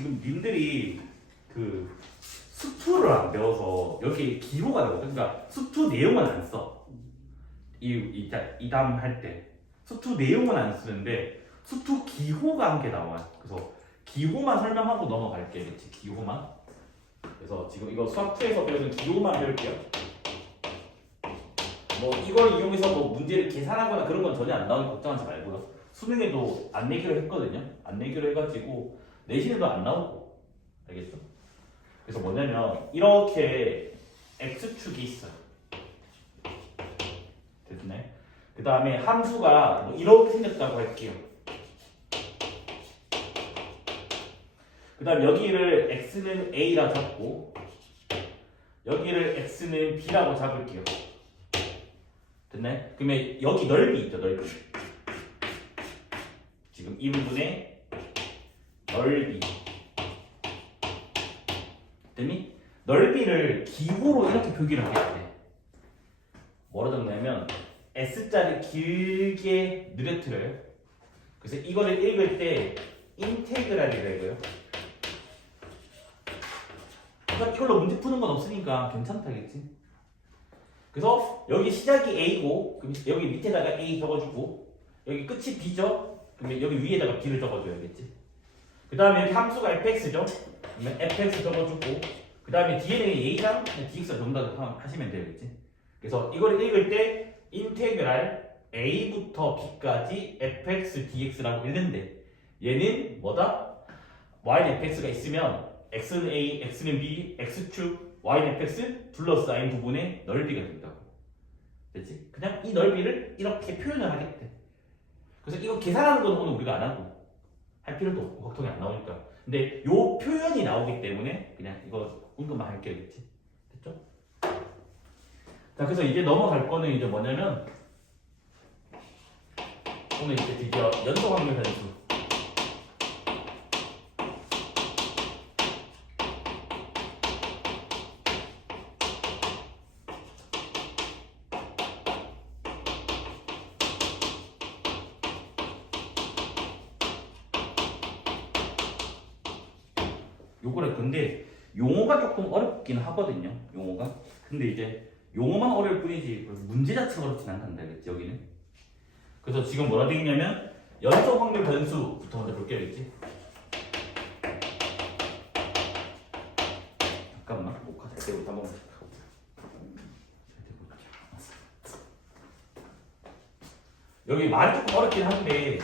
지금 님들이 그 수투를 안 배워서 여기 기호가 나거든. 그러니까 수투 내용은 안 써. 이담 할 때 수투 내용은 안 쓰는데 수투 기호가 함께 나와요. 그래서 기호만 설명하고 넘어갈게. 그치? 기호만. 그래서 지금 이거 수학 2에서 배우는 기호만 배울게요. 뭐 이걸 이용해서 뭐 문제를 계산하거나 그런 건 전혀 안 나오니 걱정하지 말고요. 수능에도 안 내기로 했거든요. 안 내기로 해가지고 내신에도 안 나오고. 알겠죠? 그래서 뭐냐면 이렇게 x축이 있어요. 됐네. 그 다음에 함수가 뭐 이렇게 생겼다고 할게요. 그 다음 여기를 x는 a라 잡고 여기를 x는 b라고 잡을게요. 됐네? 그러면 여기 넓이 있죠, 넓이. 지금 이 부분의 넓이. 됐니? 넓이를 기호로 이렇게 표기를 하겠대. 뭐라 적냐면 S자를 길게 늘어뜨려요. 그래서 이거를 읽을 때 인테그랄이라고 해요. 그러니까 이걸로 문제 푸는 건 없으니까 괜찮다겠지? 그래서 여기 시작이 A고 그럼 여기 밑에다가 A 적어주고 여기 끝이 B죠? 그러면 여기 위에다가 B를 적어줘야겠지? 그 다음에 여기 함수가 fx죠? 그러면 fx 적어주고 그 다음에 뒤에는 a랑 dx가 전부 다 하시면 되겠지? 그래서 이걸 읽을 때 인테그랄 a부터 b까지 fx dx라고 읽는데 얘는 뭐다? y는 fx가 있으면 x는 a, x는 b, x축, y는 fx 둘러싸인 부분의 넓이가 된다고. 됐지? 그냥 이 넓이를 이렇게 표현을 하겠대. 그래서 이거 계산하는 건 오늘 우리가 안 하고 할 필요도 없고 걱정이 안 나오니까. 근데 요 표현이 나오기 때문에 그냥 이거 은근만 할게요. 그치? 됐죠? 자, 그래서 이제 넘어갈 거는 이제 뭐냐면 오늘 이제 드디어 연속 확률 변수. 요거를 근데 용어가 조금 어렵긴 하거든요. 용어가. 근데 이제 용어만 어려울 뿐이지 문제 자체가 어렵진 않단다. 그랬지 여기는. 그래서 지금 뭐라 되어 있냐면 연속 확률 변수부터 먼저 볼게요. 그랬지? 잠깐만 목화 잘 되고 한번 여기 말이 조금 어렵긴 한데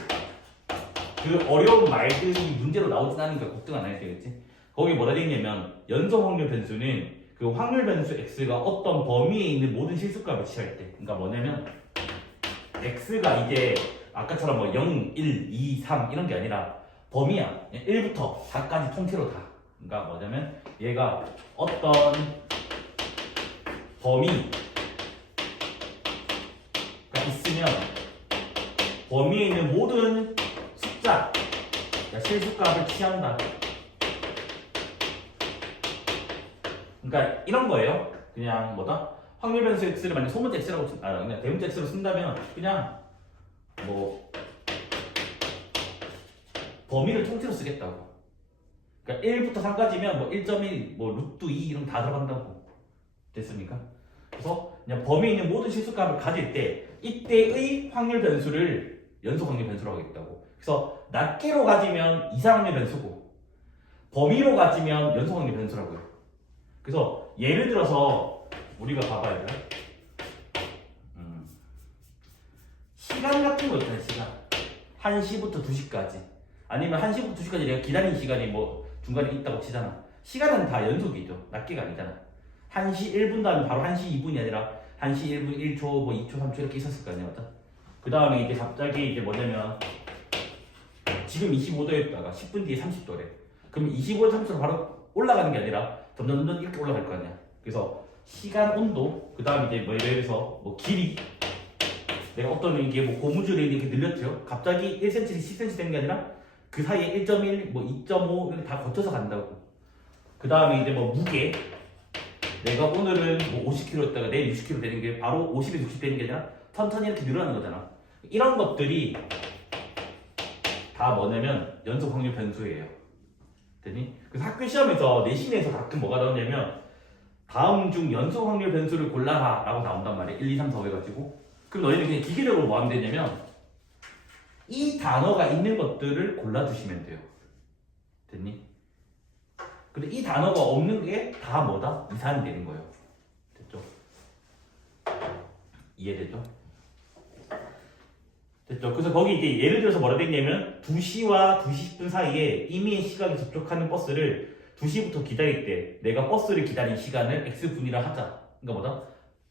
그 어려운 말들이 문제로 나오진 않으니까 걱정 안 해도 되겠지? 거기 뭐라 되어 있냐면 연속 확률 변수는 그 확률 변수 x가 어떤 범위에 있는 모든 실수값을 취할 때, 그러니까 뭐냐면 x가 이제 아까처럼 뭐 0, 1, 2, 3 이런 게 아니라 범위야. 1부터 4까지 통째로 다. 그러니까 뭐냐면 얘가 어떤 범위가 있으면 범위에 있는 모든 숫자, 실수값을 취한다. 그러니까 이런 거예요. 그냥 뭐다? 확률 변수 x를 만약 소문자 x라고 그냥 대문자 x로 쓴다면 그냥 뭐 범위를 통째로 쓰겠다고. 그러니까 1부터 3까지면 뭐 1.1, 뭐 루트 2 이런 다 들어간다고. 됐습니까? 그래서 그냥 범위에 있는 모든 실수값을 가질 때 이때의 확률 변수를 연속 확률 변수라고 하겠다고. 그래서 낱개로 가지면 이상 확률 변수고 범위로 가지면 연속 확률 변수라고요. 그래서 예를 들어서 우리가 봐봐야 돼. 시간 같은 거 있잖아요. 시간 1시부터 2시까지 아니면 1시부터 2시까지 내가 기다린 시간이 뭐 중간에 있다고 치잖아. 시간은 다 연속이죠. 낱개가 아니잖아. 1시 1분 다음에 바로 1시 2분이 아니라 1시 1분 1초 뭐 2초 3초 이렇게 있었을 거 아니야. 맞다? 그 다음에 이제 갑자기 이제 뭐냐면 지금 25도였다가 10분 뒤에 30도래. 그럼 25도 30도로 바로 올라가는 게 아니라 점점 이렇게 올라갈 거 아니야. 그래서 시간 온도, 그 다음 이제 뭐 예를 들어서 뭐 길이, 내가 어떤 이게 뭐 고무줄에 이렇게 늘렸죠. 갑자기 1cm, 10cm 되는 게 아니라 그 사이에 1.1, 뭐 2.5 이렇게 다 거쳐서 간다고. 그 다음에 이제 뭐 무게, 내가 오늘은 뭐 50kg였다가 내일 60kg 되는 게 바로 50에서 60 되는 게 아니라 천천히 이렇게 늘어나는 거잖아. 이런 것들이 다 뭐냐면 연속 확률 변수예요. 됐니? 그래서 학교 시험에서 내신에서 가끔 뭐가 나오냐면 다음 중 연소 확률 변수를 골라라 라고 나온단 말이야. 1, 2, 3, 4 해가지고. 그럼 너희는 그냥 기계적으로 뭐 하면 되냐면 이 단어가 있는 것들을 골라주시면 돼요. 됐니? 근데 이 단어가 없는 게 다 뭐다? 이산이 되는 거예요. 됐죠? 이해되죠? 됐죠? 그래서 거기 이제 예를 들어서 뭐라 됐냐면 2시와 2시 10분 사이에 이미 시각에 접촉하는 버스를 2시부터 기다릴 때 내가 버스를 기다린 시간을 X분이라 하자. 그러니까 뭐다?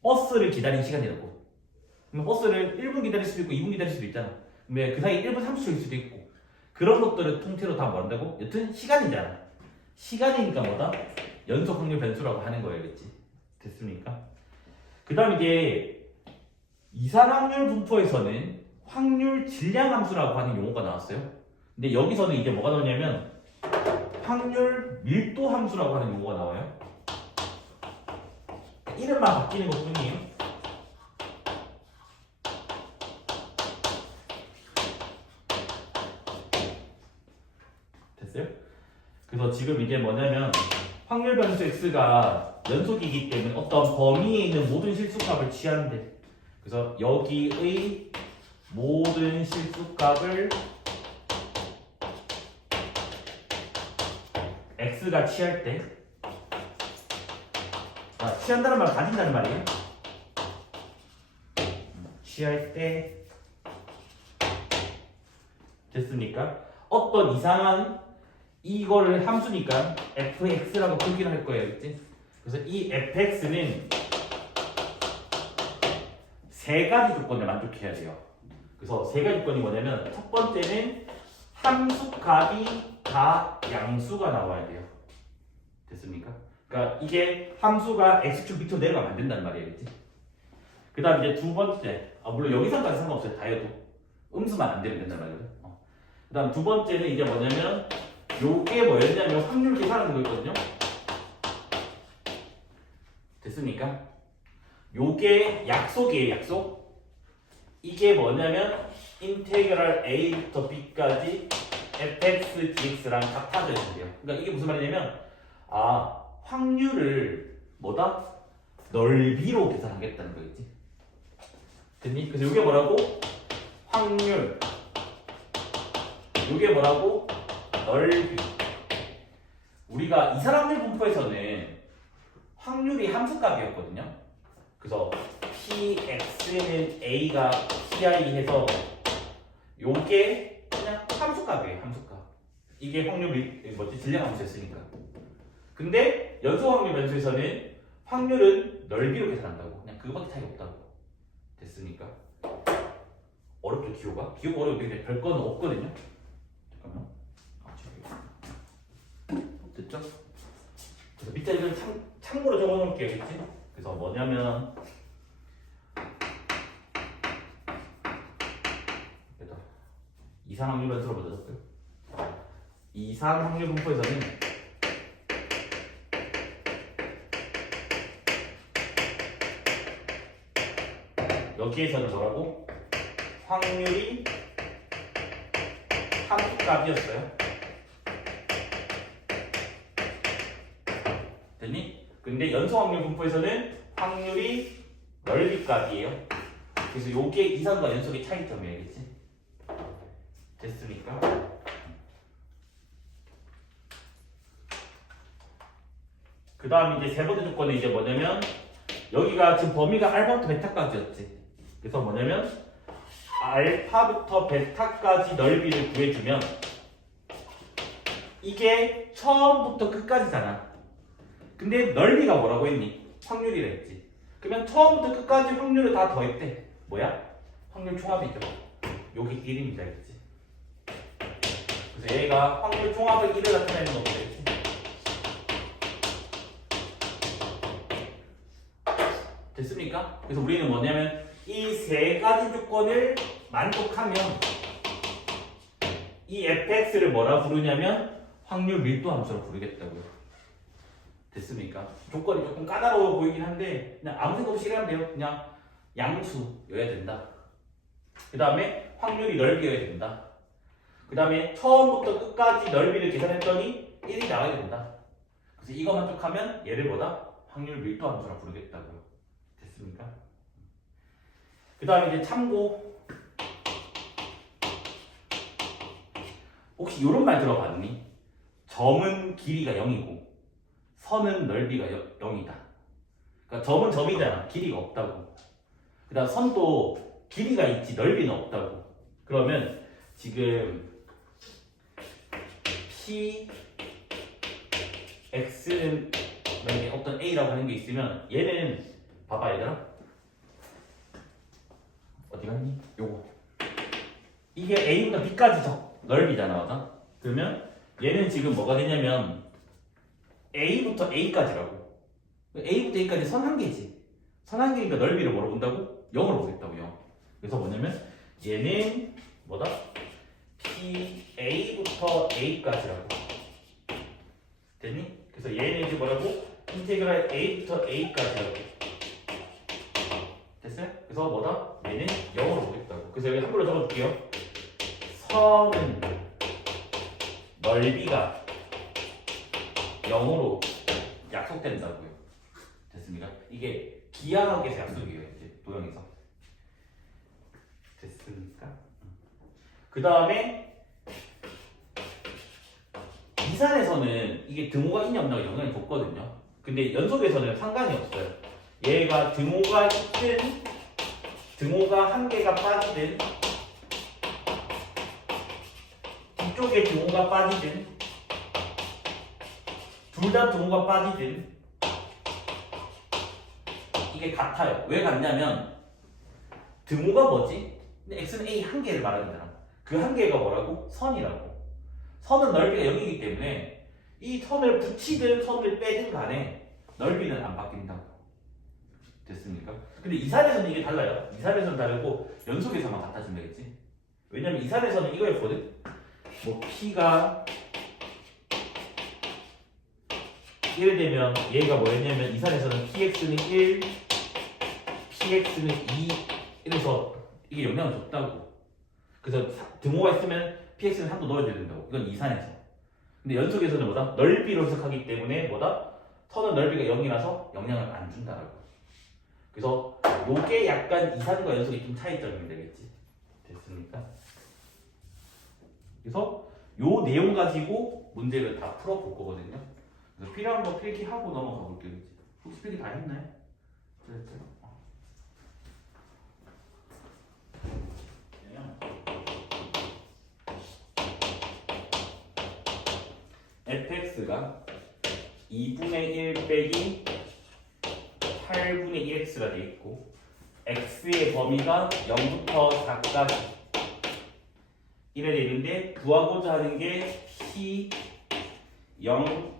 버스를 기다린 시간이라고. 그럼 버스를 1분 기다릴 수도 있고 2분 기다릴 수도 있잖아. 근데 그 사이에 1분 30초일 수도 있고 그런 것들을 통째로 다 뭐한다고? 여튼 시간이잖아. 시간이니까 뭐다? 연속 확률 변수라고 하는 거야겠지. 됐습니까? 그 다음 이제 이산확률 분포에서는 확률 질량 함수라고 하는 용어가 나왔어요. 근데 여기서는 이제 뭐가 나오냐면 확률 밀도 함수라고 하는 용어가 나와요. 이름만 바뀌는 것 뿐이에요. 됐어요? 그래서 지금 이게 뭐냐면 확률 변수 x가 연속이기 때문에 어떤 범위에 있는 모든 실수값을 취한대. 그래서 여기의 모든 실수값을 x가 취할 때, 취한다는 말 가진다는 말이에요. 취할 때 됐습니까? 어떤 이상한 이거를 함수니까 fx라고 표기를 할 거예요, 그치? 그래서 이 fx는 세 가지 조건을 만족해야 돼요. 그래서 세 가지 조건이 뭐냐면 첫 번째는 함수 값이 다 양수가 나와야 돼요. 됐습니까? 그러니까 이게 함수가 x축 밑으로 내려가면 안 된다는 말이에요, 그치? 그 다음 이제 두 번째, 물론 여기서까지 상관없어요, 다해도 음수만 안 되면 된단 말이에요. 그 다음 두 번째는 이제 뭐냐면 요게 뭐였냐면 확률 계산하는 거였거든요. 됐습니까? 요게 약속이에요, 약속. 이게 뭐냐면 인테그랄 a부터 b까지 fx dx랑 같아져야 돼요. 그러니까 이게 무슨 말이냐면 확률을 뭐다? 넓이로 계산하겠다는 거겠지. 됐니? 그래서 요게 뭐라고? 확률. 요게 뭐라고? 넓이. 우리가 이산확률 분포에서는 확률이 함수값이었거든요. 그래서 px는 a가 pi 해서 요게 그냥 함수값이에요, 함수값. 이게 확률이 질량 함수였으니까. 근데 연속 확률 변수에서는 확률은 넓이로 계산한다고. 그냥 그거밖에 차이 없다고. 됐습니까? 어렵죠, 기호가? 기호가 어려운데 별거는 없거든요. 잠깐만. 됐죠? 그래서 밑에 이걸 참고로 적어 놓을게요, 그치? 그래서 뭐냐면 이산 확률 변수로 먼저 적고요. 이산 확률 분포에서는 여기에서는 뭐라고? 확률이 함수값이었어요. 됐니? 근데 연속 확률 분포에서는 확률이 넓이값이에요. 그래서 요게 이산과 연속의 차이점이겠지. 됐습니까? 그 다음 이제 세 번째 조건은 이제 뭐냐면 여기가 지금 범위가 알파부터 베타까지였지. 그래서 뭐냐면 알파부터 베타까지 넓이를 구해주면 이게 처음부터 끝까지잖아. 근데 넓이가 뭐라고 했니? 확률이라 했지. 그러면 처음부터 끝까지 확률을 다 더했대. 뭐야? 확률 총합이죠. 여기 1입니다. 그치? 그래서 얘가 확률 총합을 1을 나타내는 거고 되겠지. 됐습니까? 그래서 우리는 뭐냐면 이 세 가지 조건을 만족하면 이 fx를 뭐라 부르냐면 확률 밀도 함수로 부르겠다고요. 됐습니까? 조건이 조금 까다로워 보이긴 한데 그냥 아무 생각 없이 하면 돼요. 그냥 양수여야 된다. 그 다음에 확률이 넓이여야 된다. 그 다음에 처음부터 끝까지 넓이를 계산했더니 1이 나와야 된다. 그래서 이거 만족하면 얘를 뭐다? 확률 밀도 함수라 부르겠다고요. 됐습니까? 그 다음에 이제 참고. 혹시 이런 말 들어봤니? 점은 길이가 0이고 선은 넓이가 0이다. 그러니까 점은 점이잖아. 길이가 없다고. 그 다음 선도 길이가 있지 넓이는 없다고. 그러면 지금 P X는 만약에 어떤 A라고 하는 게 있으면 얘는 봐봐 얘들아. 어디 갔니? 요거. 이게 A부터 B까지 넓이잖아. 맞아? 그러면 얘는 지금 뭐가 되냐면 A부터 A까지라고. A부터 A까지 선 한 개지. 선 한 개니까 넓이를 뭐로 본다고? 0으로 보겠다고 0. 그래서 뭐냐면 얘는 뭐다? P A부터 A까지라고. 됐니? 그래서 얘는 이제 뭐라고? 인테그랄 A부터 A까지라고. 됐어요? 그래서 뭐다? 얘는 0으로 보겠다고. 그래서 여기 한글로 적어줄게요. 선은 넓이가 0으로 약속된다고요. 됐습니까? 이게 기하학에서 약속이에요. 이제 도형에서. 됐습니까? 그 다음에 이산에서는 이게 등호가 있냐 없냐가 영향이 줬거든요. 근데 연속에서는 상관이 없어요. 얘가 등호가 있든 등호가 한 개가 빠지든 뒤쪽에 등호가 빠지든 둘 다 등호가 빠지든 이게 같아요. 왜 같냐면 등호가 뭐지? 근데 x는 a 한 개를 말하는 거잖아. 그 한 개가 뭐라고? 선이라고. 선은 넓이가 0이기 때문에 이 선을 붙이든 선을 빼든 간에 넓이는 안 바뀐다고. 됐습니까? 근데 이산에서는 이게 달라요. 이산에서는 다르고 연속에서만 같아지면 되겠지. 왜냐면 이산에서는 이거였거든. 뭐 p가 예를 들면 얘가 뭐였냐면 이산에서는 px는 1, px는 2 이래서 이게 영향을 줬다고. 그래서 등호가 있으면 px는 3도 넣어줘야 된다고. 이건 이산에서. 근데 연속에서는 뭐다? 넓이로 해석하기 때문에 뭐다? 선은 넓이가 0이라서 영향을 안 준다라고. 그래서 요게 약간 이산과 연속이 좀 차이점이 되겠지. 됐습니까? 그래서 요 내용 가지고 문제를 다 풀어볼 거거든요. 그래서 필요한 거 필기하고 넘어가 볼게요. 혹시 필기 다 했나요? 그랬죠? fx가 2분의 1 빼기 8분의 1x가 되어 있고 x의 범위가 0부터 4까지 이래 되어 있는데 구하고자 하는 게 p 0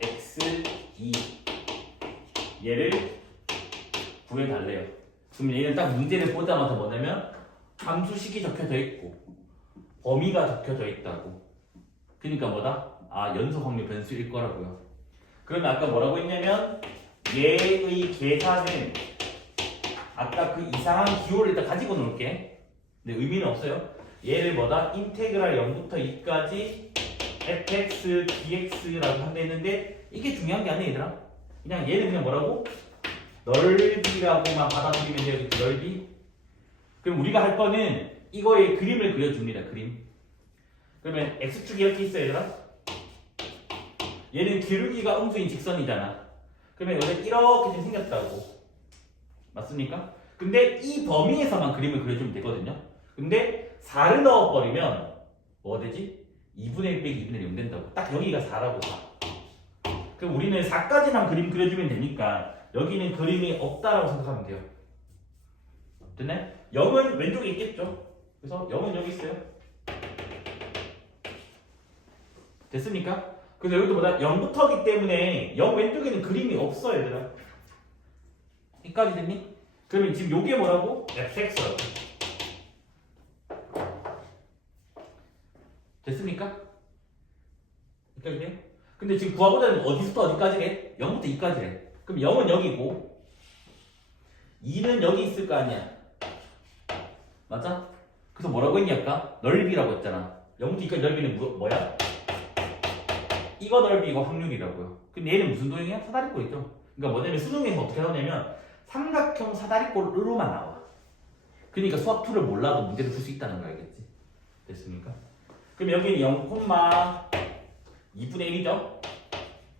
x 2 얘를 구해달래요. 그럼 얘는 딱 문제를 보자마자 뭐냐면 함수식이 적혀져 있고 범위가 적혀져 있다고. 그러니까 뭐다? 아, 연속 확률 변수일 거라고요. 그러면 아까 뭐라고 했냐면 얘의 계산은 아까 그 이상한 기호를 일단 가지고 놀게. 근데 의미는 없어요. 얘를 뭐다? 인테그랄 0부터 2까지 fx dx라고 한다 했는데 이게 중요한 게 아니야 얘들아. 그냥 얘는 그냥 뭐라고? 넓이라고만 받아들이면 돼요. 넓이. 그럼 우리가 할 거는 이거의 그림을 그려줍니다. 그림. 그러면 x축이 이렇게 있어요 얘들아. 얘는 기울기가 음수인 직선이잖아. 그러면 원래 이렇게 생겼다고. 맞습니까? 근데 이 범위에서만 그림을 그려주면 되거든요. 근데 4를 넣어버리면 뭐가 되지? 2분의 1 빼기 2분의 0 된다고. 딱 여기가 4라고 4. 그럼 우리는 4까지만 그림 그려주면 되니까 여기는 그림이 없다라고 생각하면 돼요. 됐나요? 0은 왼쪽에 있겠죠? 그래서 0은 여기 있어요. 됐습니까? 그래서 여기도 뭐다? 0부터기 때문에 0 왼쪽에는 그림이 없어 얘들아. 여기까지 됐니? 그러면 지금 요게 뭐라고? fx라고. 됐습니까? 여기까지 돼요? 근데 지금 구하고자 하는 어디부터 어디까지래? 0부터 2까지래. 그럼 0은 여기고 2는 여기 있을 거 아니야. 맞아? 그래서 뭐라고 했니 아까? 넓이라고 했잖아. 0부터 2까지 넓이는 뭐야? 이거 넓이 이거 확률이라고요. 근데 얘는 무슨 도형이야? 사다리꼴이죠. 그러니까 뭐냐면 수능에서 어떻게 나오냐면 삼각형 사다리꼴으로만 나와. 그러니까 수학 2를 몰라도 문제를 풀 수 있다는 거 알겠지? 됐습니까? 그럼 여기는 0,2분의 1이죠?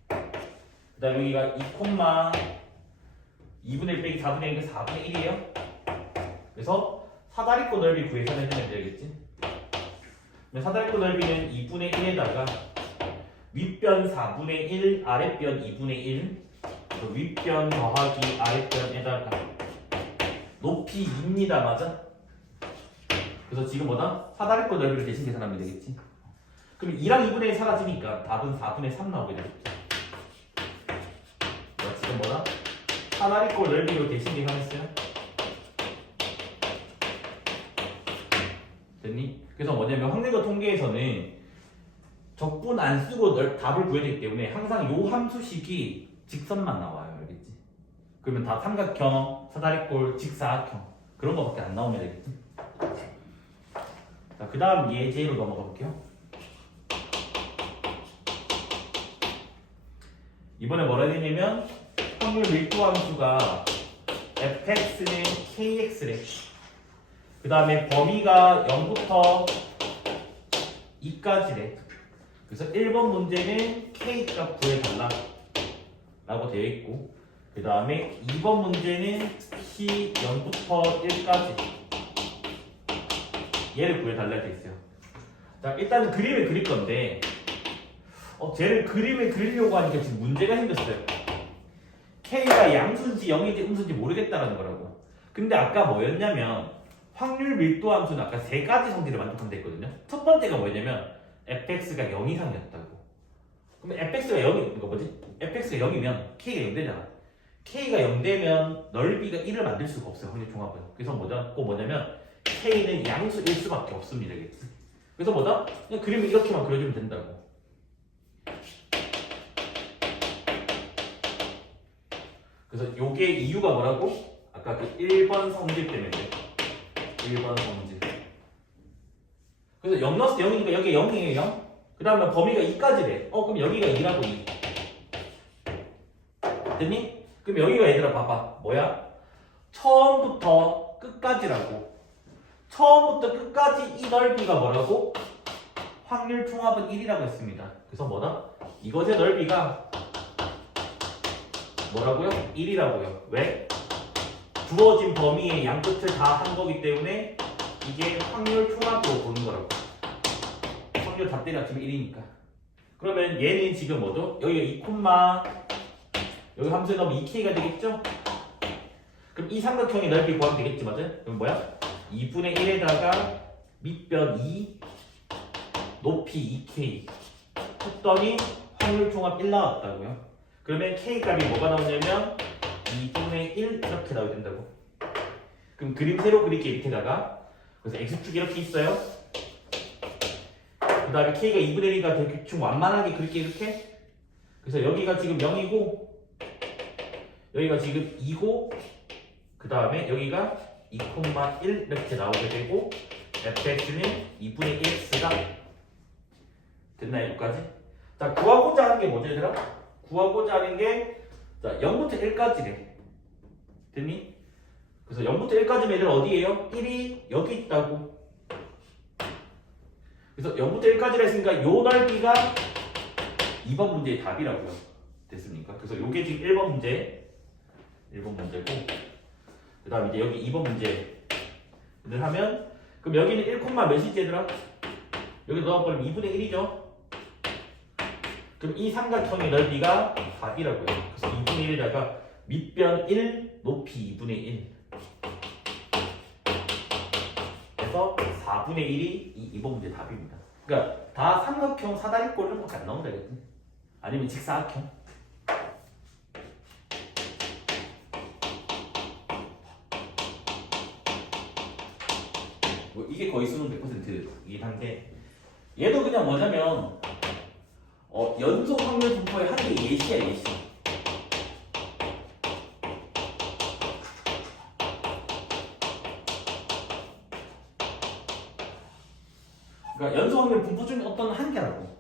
그 다음 여기가 2,2분의 1 빼기 4분의 1이 4분의 1이에요. 그래서 사다리꼴 넓이 구해서 해주면 되겠지? 사다리꼴 넓이는 2분의 1에다가 윗변 4분의 1, 아랫변 2분의 1, 윗변 더하기 아랫변에다가 높이 2입니다. 맞아? 그래서 지금 뭐다? 사다리꼴 넓이를 대신 계산하면 되겠지? 그럼 2랑 2분의 1 사라지니까 답은 4분의 3 나오게 되겠지? 지금 뭐다? 사다리꼴 넓이로 대신 계산했어요? 됐니? 그래서 뭐냐면 확률과 통계에서는 적분 안 쓰고 답을 구해야 되기 때문에 항상 요 함수식이 직선만 나와요. 알겠지? 그러면 다 삼각형, 사다리꼴, 직사각형 그런 거밖에 안 나오면 되겠지? 자, 그 다음 예제로 넘어가 볼게요. 이번에 뭐라 해야 되냐면 확률 밀도 함수가 fx는 kx래. 그 다음에 범위가 0부터 2까지래. 그래서 1번 문제는 k값 구해달라 라고 되어 있고, 그 다음에 2번 문제는 c 0부터 1까지 얘를 구해달라 되어 있어요. 자, 일단은 그림을 그릴 건데 쟤를 그림을 그리려고 하니까 지금 문제가 생겼어요. k가 양수인지 0인지 음수인지 모르겠다라는 거라고. 근데 아까 뭐였냐면 확률 밀도 함수는 아까 세 가지 성질을 만족한다 했거든요. 첫 번째가 뭐였냐면 fx가 0 이상이었다고. 그러면 fx가 0이 이거 뭐지? fx가 0이면 k가 0 되잖아. k가 0 되면 넓이가 1을 만들 수가 없어요. 확률 종합은. 그래서 뭐냐면 k는 양수일 수밖에 없습니다. 알겠지? 그래서 뭐다? 그냥 그림을 이렇게만 그려주면 된다고. 그래서 요게 이유가 뭐라고? 아까 그 1번 성질 때문에. 1번 성질. 그래서 0 넣었을 때 0이니까 여기 0이에요. 0. 그 다음에 범위가 2까지래. 그럼 여기가 2라고 2. 됐니? 그럼 여기가 얘들아 봐봐. 뭐야? 처음부터 끝까지라고. 처음부터 끝까지 이 넓이가 뭐라고? 확률 총합은 1이라고 했습니다. 그래서 뭐다? 이것의 넓이가 뭐라고요? 1이라고요. 왜? 주어진 범위의 양 끝을 다 한 거기 때문에 이게 확률 총합으로 보는 거라고. 확률 다 때려치면 1이니까. 그러면 얘는 지금 뭐죠? 여기가 2, 여기 함수에 넣으면 2k가 되겠죠? 그럼 이 삼각형의 넓이 구하면 되겠지, 맞아? 그럼 뭐야? 2분의 1에다가 밑변 2, 높이 2k 했더니 확률 총합 1 나왔다고요. 그러면 k 값이 뭐가 나오냐면 2분의 1 이렇게 나오게 된다고. 그럼 그림 새로 그릴게 밑에다가. 그래서 x축이 이렇게 있어요. 그 다음에 k가 2분의 1이니까 대충 완만하게 그릴게 이렇게. 그래서 여기가 지금 0이고 여기가 지금 2고 그 다음에 여기가 2,1 이렇게 나오게 되고 fx는 2분의 1x가 됐나요? 여기까지? 자, 구하고자 하는 게 뭐죠 얘들아? 구하고자 하는 게 자, 0부터 1까지래. 됐니? 그래서 0부터 1까지면 얘들 어디에요? 1이 여기 있다고. 그래서 0부터 1까지라 했으니까 요 넓이가 2번 문제의 답이라고요. 됐습니까? 그래서 요게 지금 1번 문제고 그 다음 이제 여기 2번 문제를 하면 그럼 여기는 1, 몇이지 얘들아? 여기 넣어버리면 2분의 1이죠? 그럼 이 삼각형의 넓이가 답이라고요. 그래서 2분의 1에다가 밑변 1, 높이 2분의 1 그래서 4분의 1이 2번 문제 답입니다. 그러니까 다 삼각형 사다리꼴 밖에 안 나온다 그랬지? 아니면 직사각형? 뭐 이게 거의 수능 100%이긴 한데 얘도 그냥 뭐냐면 연속 확률 분포의 한 개 예시야 예시. 그러니까 연속 확률 분포 중에 어떤 한 개라고.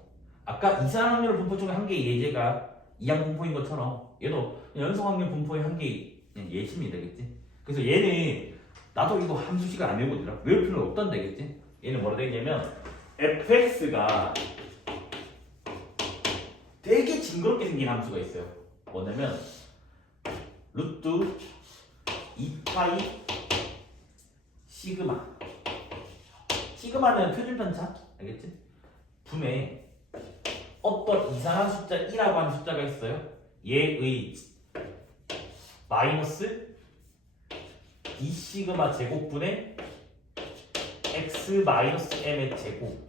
아까 아까 이상 확률 분포 중에 한 개의 예제가 이항 분포인 것처럼 얘도 연속 확률 분포의 한 개의 예시면 되겠지. 그래서 얘는 나도 이거 함수 시간 안 외우거든. 외울 필요는 없던데 되겠지. 얘는 뭐라 되겠냐면 fx가 되게 징그럽게 생긴 함수가 있어요. 뭐냐면 루트 2파이 시그마. 시그마는 표준편차 알겠지? 분에 어떤 이상한 숫자 1이라고 하는 숫자가 있어요. 얘의 마이너스 2 시그마 제곱분의 x 마이너스 m의 제곱.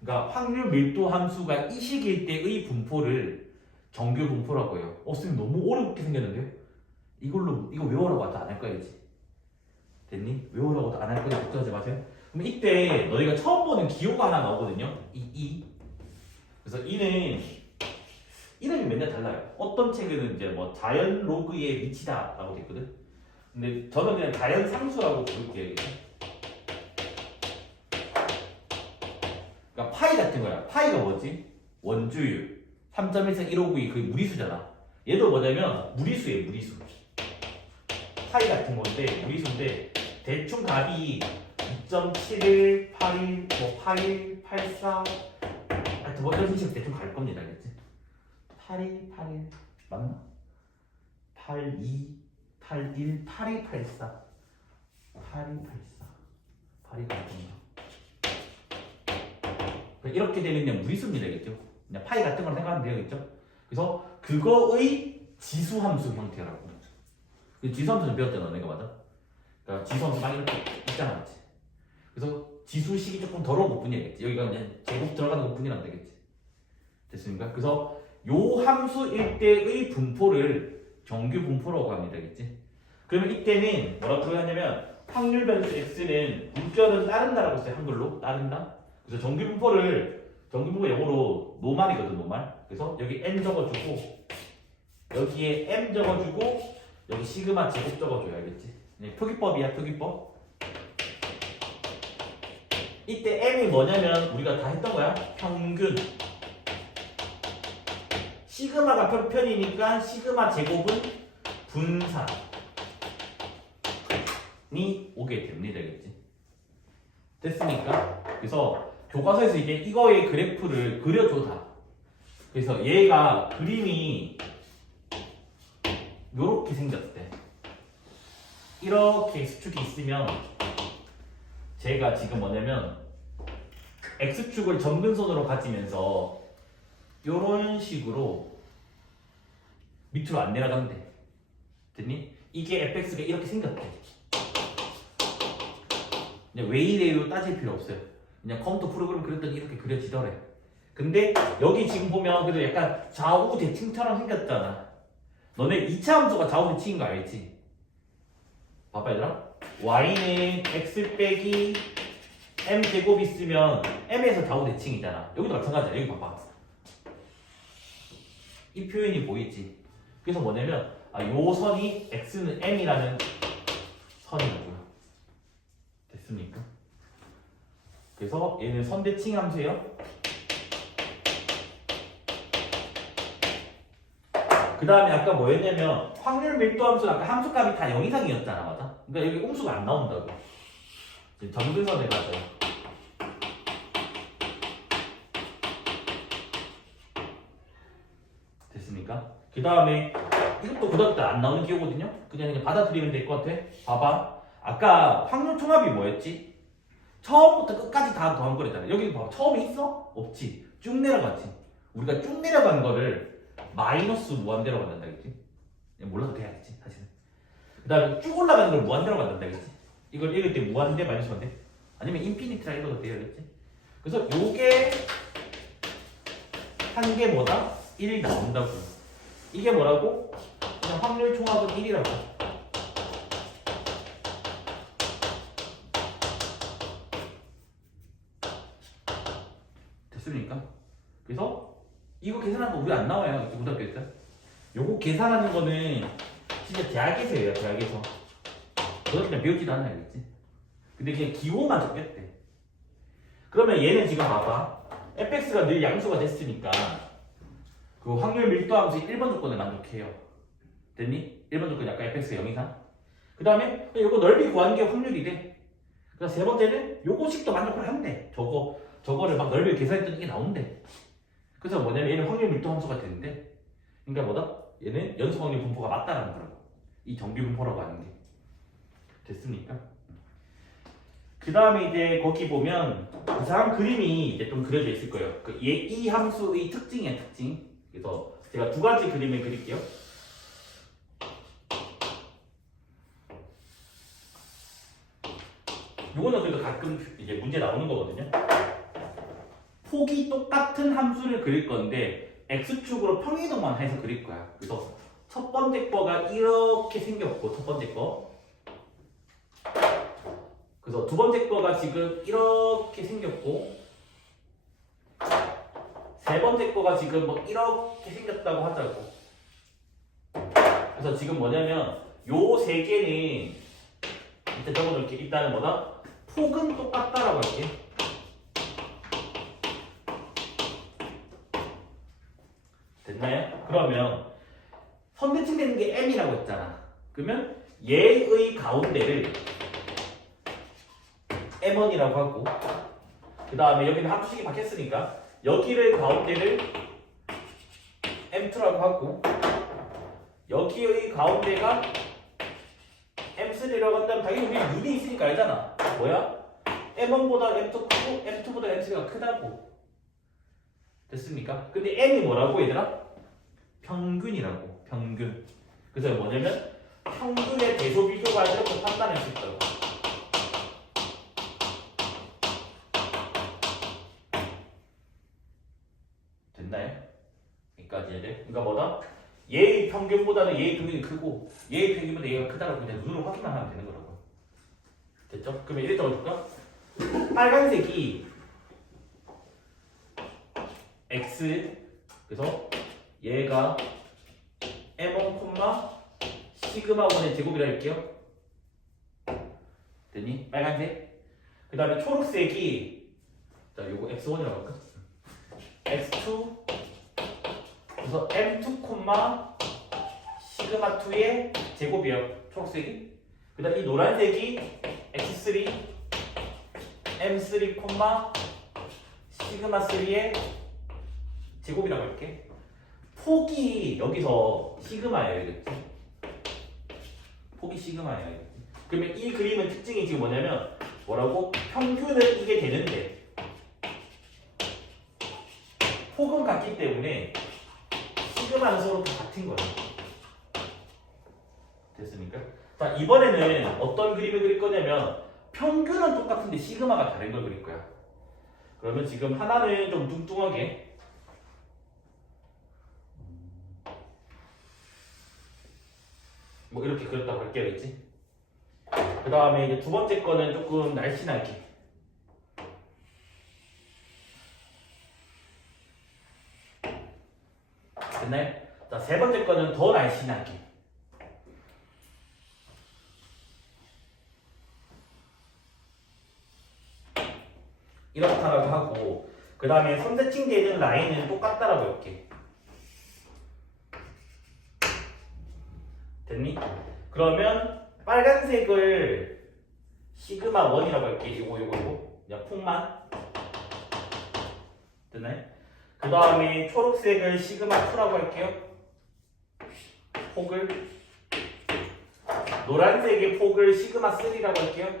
그러니까 확률 밀도 함수가 이 식일 때의 분포를 정규 분포라고 해요. 선생님 너무 어렵게 생겼는데요? 이거 외우라고 하다 안 할 거야지. 됐니? 외우라고 안 할 거니 걱정하지 마세요. 그럼 이때 너희가 처음 보는 기호가 하나 나오거든요. 그래서 이는 이름이 맨날 달라요. 어떤 책에는 이제 뭐 자연 로그에 미치다라고 돼 있거든. 근데 저는 그냥 자연 상수라고 부를게요. 그러니까 파이 같은 거야. 파이가 뭐지? 원주율 3.1상 159이 그게 무리수잖아. 얘도 뭐냐면 무리수예요. 무리수. 파이 같은 건데 무리수인데 대충 값이 2.71, 81, 뭐 81, 84 하여튼 뭐 이런 식으로 대충 갈 겁니다. 알겠지? 82, 81 맞나? 82, 81, 82, 84 82, 84 82 갈 겁니다. 이렇게 되면 그냥 무리수입니다. 알겠죠? 그냥 파이 같은 걸 생각하면 되겠죠? 그래서 그거의 지수함수 형태라고. 지수함수는 배웠잖아. 내가 맞아? 그러니까 지수함수 막 이렇게 있잖아. 맞지? 그래서 지수식이 조금 더러운 것뿐이겠지. 여기가 그냥 제곱 들어가는 것뿐이라면 되겠지. 됐습니까? 그래서 요 함수일 때의 분포를 정규 분포라고 합니다. 알겠지? 그러면 이때는 뭐라고 표현하냐면 확률 변수 x는 물결은 따른다라고 써요. 한글로 따른다. 그래서 정규 분포가 영어로 노말이거든. 노말. 그래서 여기 n 적어주고 여기에 m 적어주고 여기 시그마 제곱 적어줘야 알겠지? 표기법이야. 표기법. 이때 m이 뭐냐면 우리가 다 했던 거야. 평균. 시그마가 편이니까 시그마 제곱은 분산이 오게 됩니다. 알겠지? 됐습니까? 그래서 교과서에서 이제 이거의 그래프를 그려줘 다. 그래서 얘가 그림이 요렇게 생겼대. 이렇게 x축이 있으면 제가 지금 뭐냐면 x축을 점근선으로 가지면서 요런 식으로 밑으로 안 내려간대. 됐니? 이게 fx가 이렇게 생겼대. 그냥 왜 이래요 따질 필요 없어요. 그냥 컴퓨터 프로그램 그렸더니 이렇게 그려지더래. 근데 여기 지금 보면 그래도 약간 좌우 대칭처럼 생겼잖아. 너네 2차 함수가 좌우 대칭인 거 알지? 봐봐 얘들아. y는 x 빼기 m 제곱 있으면 m에서 좌우 대칭이잖아. 여기도 마찬가지야. 여기 봐봐. 이 표현이 보이지? 그래서 뭐냐면 요 선이 x는 m이라는 선이라고요. 됐습니까? 그래서 얘는 선대칭 함수예요. 그 다음에 아까 뭐였냐면 확률 밀도 함수는 아까 함수값이 다 0 이상이었잖아. 맞아? 그러니까 여기 음수가 안 나온다고. 점근선에 가서 됐습니까? 그 다음에 이것도 고등학교 때 안 나오는 기호거든요. 그냥 받아들이면 될 것 같아. 봐봐. 아까 확률 통합이 뭐였지? 처음부터 끝까지 다 더한 거랬잖아. 여기 봐봐. 처음에 있어? 없지. 쭉 내려갔지. 우리가 쭉 내려간 거를 마이너스 무한대로 만든다겠지. 몰라도 돼야겠지 사실은. 그 다음에 쭉 올라가는 걸 무한대로 만든다겠지. 이걸 읽을 때 무한대 마이너스 무한대 아니면 인피니티라 읽어도 돼야겠지. 그래서 요게 한 개 뭐다? 1이 나온다고. 이게 뭐라고? 그냥 확률 총합은 1이라고. 됐습니까? 그래서 이거 계산하는 거 우리 안 나와요. 고등학교 때. 요거 계산하는 거는 진짜 대학에서 해요. 대학에서. 그거 그냥 배우지도 않아요. 알겠지? 근데 그냥 기호만 좀 뺐대. 그러면 얘는 지금 봐봐. fx가 늘 양수가 됐으니까 그 확률 밀도 함수 1번 조건을 만족해요. 됐니? 1번 조건 약간 fx가 0 이상. 그 다음에 이거 넓이 구하는 게 확률이래. 그래서 세 번째는 요거식도 만족을 한대. 저거를 막 넓이 계산했더니 이게 나온대. 그래서 뭐냐면 얘는 확률 밀도 함수가 되는데, 그러니까 뭐다? 얘는 연속 확률 분포가 맞다라는 거라고. 이 정비 분포라고 하는 게. 됐습니까? 그 다음에 이제 거기 보면 이상한 그림이 이제 좀 그려져 있을 거예요. 이 함수의 특징이야, 특징. 그래서 제가 두 가지 그림을 그릴게요. 요거는 그래도 가끔 이제 문제 나오는 거거든요. 폭이 똑같은 함수를 그릴 건데 x축으로 평이동만 해서 그릴 거야. 그래서 첫 번째 거가 이렇게 생겼고, 첫 번째 거. 그래서 두 번째 거가 지금 이렇게 생겼고, 세 번째 거가 지금 뭐 이렇게 생겼다고 하자고. 그래서 지금 뭐냐면 요 세 개는 일단 적어놓을게. 일단은 뭐다? 폭은 똑같다라고 할게. 됐나요? 그러면 선대칭 되는 게 m이라고 했잖아. 그러면 얘의 가운데를 m1이라고 하고, 그 다음에 여기는 함수식이 바뀌었으니까 여기를 가운데를 m2라고 하고, 여기의 가운데가 m3라고 한다면 당연히 우리 눈이 있으니까 알잖아. 뭐야? m1보다 m2 크고 m2보다 m3가 크다고. 됐습니까? 근데 m이 뭐라고 얘들아? 평균이라고. 평균. 그래서 뭐냐면 평균의 대소 비교가 이렇게 판단할 수 있다고. 됐나요? 여기까지 해야 돼. 그러니까 뭐다? 얘의 평균보다는 얘의 평균이 크고 얘의 평균보다 얘가 크다라고 그냥 눈으로 확인만 하면 되는 거라고. 됐죠? 그러면 이렇게 적어줄까? 빨간색이 x, 그래서 얘가 m1, 시그마 1의 제곱이라 할게요. 됐니? 빨간색. 그 다음에 초록색이, 자 요거 x1이라고 할까? x2, 그래서 m2, 시그마 2의 제곱이에요. 초록색이. 그 다음 이 노란색이 x3, m3, 시그마 3의 제곱이라고 할게. 폭이 여기서 시그마예요, 이랬지? 폭이 시그마예요. 그러면 이 그림의 특징이 지금 뭐냐면 뭐라고? 평균은 이게 되는데 폭은 같기 때문에 시그마는 서로 다 같은 거예요. 됐습니까? 자, 이번에는 어떤 그림을 그릴 거냐면 평균은 똑같은데 시그마가 다른 걸 그릴 거야. 그러면 지금 하나는 좀 뚱뚱하게, 뭐 이렇게 그렸다고 할게요, 있지? 그 다음에 이제 두 번째 거는 조금 날씬하게. 됐나요? 자, 세 번째 거는 더 날씬하게. 이렇다라고 하고, 그 다음에 선대칭되는 라인은 똑같다라고 할게. 됐니? 그러면 빨간색을 시그마 1이라고 할게. 이거 그냥 폭만. 됐나요? 그 다음에 초록색을 시그마 2라고 할게요. 폭을. 노란색의 폭을 시그마 3라고 할게요.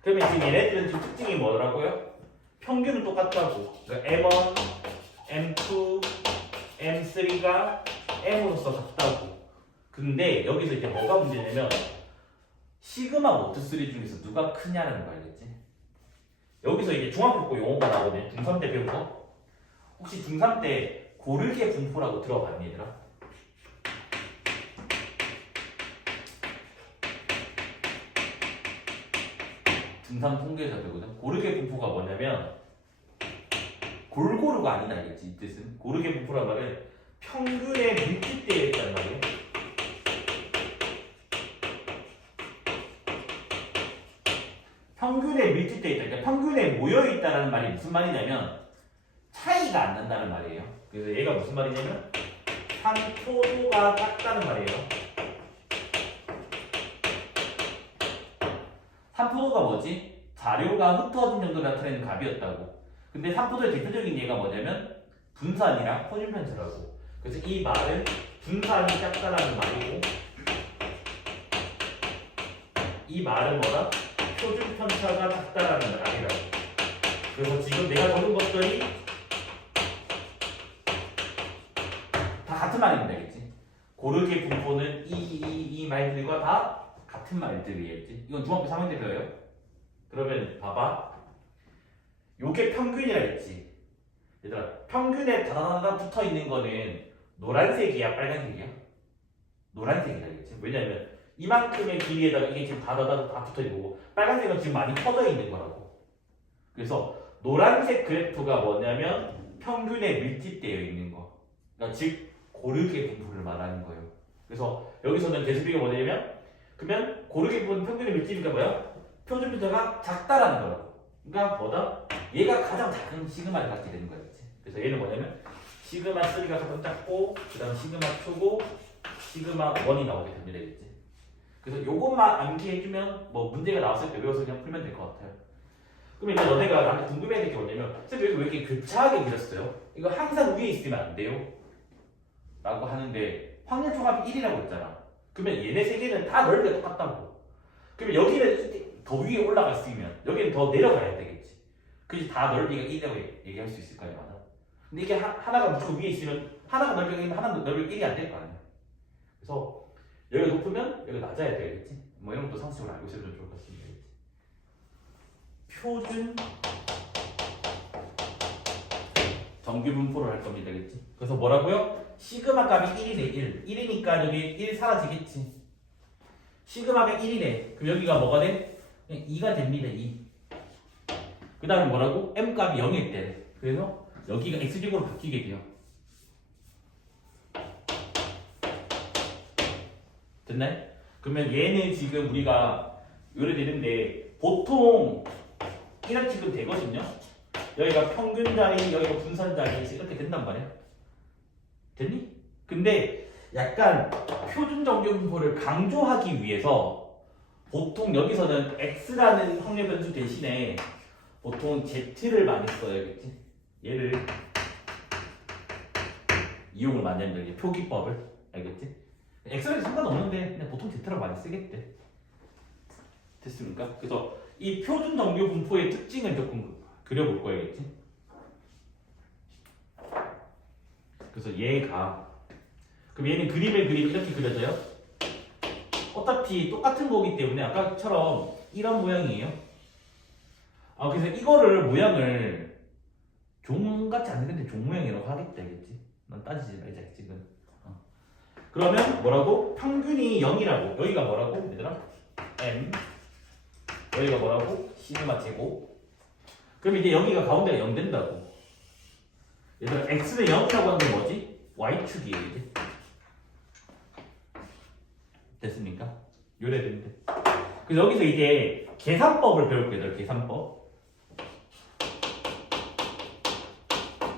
그러면 지금 얘네들은 지금 특징이 뭐더라고요? 평균은 똑같다고. 그러니까 M1, M2, M3가 M으로서 같다고. 근데 여기서 이제 뭐가 문제냐면 시그마 모트 3 중에서 누가 크냐라는 거 알겠지? 여기서 이제 중학교 용어가 나오거든요. 중3 때 배운 거. 혹시 중3 때 고르게 분포라고 들어봤니 얘들아? 중3 통계에서 배우거든. 고르게 분포가 뭐냐면 골고루가 아니다 알겠지? 이 뜻은 고르게 분포란 말은 평균에 밀집되어 있다는 말이에요. 평균에 밀집되어 있다. 그러니까 평균에 모여 있다라는 말이 무슨 말이냐면 차이가 안 난다는 말이에요. 그래서 얘가 무슨 말이냐면 산포도가 작다는 말이에요. 산포도가 뭐지? 자료가 흩어진 정도를 나타내는 값이었다고. 근데 산포도의 대표적인 예가 뭐냐면 분산이랑 표준 편차라고. 그래서 이 말은 분산이 작다라는 말이고 이 말은 뭐다? 표준 편차가 작다라는 말이라고. 그래서 지금 내가 적은 것들이 다 같은 말입니다, 알겠지? 고르게 분포는 이 말들과 다 같은 말들이겠지. 이건 중학교 3학년 때 배워요. 그러면 봐봐. 요게 평균이라 했지. 얘들아, 평균에 다다다다 붙어 있는 거는 노란색이야, 빨간색이야? 노란색이라겠지. 왜냐면 이만큼의 길이에다가 이게 지금 다다다다 다 붙어 있는 거고 빨간색은 지금 많이 퍼져 있는 거라고. 그래서 노란색 그래프가 뭐냐면 평균에 밀집되어 있는 거. 그러니까 즉 고르게 분포를 말하는 거예요. 그래서 여기서는 대수비가 뭐냐면 그러면 고르게 분 평균의 밀집이니까 뭐야? 표준 편차가 작다라는 거라고. 그러니까 뭐다? 얘가 가장 작은 시그마를 갖게 되는 거였지. 그래서 얘는 뭐냐면 시그마 3가 가장 작고 그 다음 시그마 2고 시그마 1이 나오게 됩니다. 되겠지? 그래서 요것만 암기해주면 뭐 문제가 나왔을 때 외워서 그냥 풀면 될 것 같아요. 그럼 이제 너네가 나한테 궁금해야 될 게 뭐냐면 쌤 왜 이렇게 교차하게 그렸어요? 이거 항상 위에 있으면 안 돼요? 라고 하는데 확률 총합이 1이라고 했잖아. 그러면 얘네 세 개는 다 넓이가 똑같다고. 그러면 여기는 더 위에 올라갔으면 여기는 더 내려가야 되겠지. 그래서 다 넓이가 1이라고 얘기할 수 있을 거 아니야. 근데 이게 하나가 무조건 위에 있으면 하나가 넓이가 1이면 하나는 넓이가 1이 안 될 거 아니야. 그래서 여기가 높으면 여기가 낮아야 되겠지. 뭐 이런 것도 상식적으로 알고 있으면 좋을 것 같습니다. 표준 정규 분포를 할 겁니다. 그렇지? 그래서 뭐라고요? 시그마 값이 1이네 1. 1이니까 여기 1 사라지겠지. 시그마가 1이네. 그럼 여기가 뭐가 돼? 2가 됩니다. 2. 그 다음에 뭐라고? M 값이 0일 때. 그래서 여기가 X축으로 바뀌게 돼요. 됐나요? 그러면 얘는 지금 우리가 요래 되는데 보통 이런 식으로 되거든요. 여기가 평균 자리, 여기가 분산 자리 이렇게 된단 말이야. 됐니? 근데 약간 표준 정규 분포를 강조하기 위해서 보통 여기서는 X라는 확률 변수 대신에 보통 Z를 많이 써야겠지. 얘를 이용을 많이 한다. 이게 표기법을. 알겠지? X는 상관없는데 그냥 보통 Z라고 많이 쓰겠대. 됐습니까? 그래서 이 표준 정규 분포의 특징을 조금 그려볼 거야겠지. 그래서 얘가 그럼 얘는 그림을 그리면 이렇게 그려져요. 어차피 똑같은 거기 때문에 아까처럼 이런 모양이에요. 그래서 이거를 모양을 종 같지 않은데 종 모양이라고 하겠다, 알겠지? 난 따지지 말자 지금. 그러면 뭐라고? 평균이 0이라고. 여기가 뭐라고? 얘들아? M. 여기가 뭐라고? 시그마 제곱. 그럼 이제 여기가 가운데가 0 된다고. 얘들아 X는 0이라고 하는 게 뭐지? Y축이에요 이제. 됐습니까? 요래 되는데. 그래서 여기서 이제 계산법을 배울 거예요. 계산법.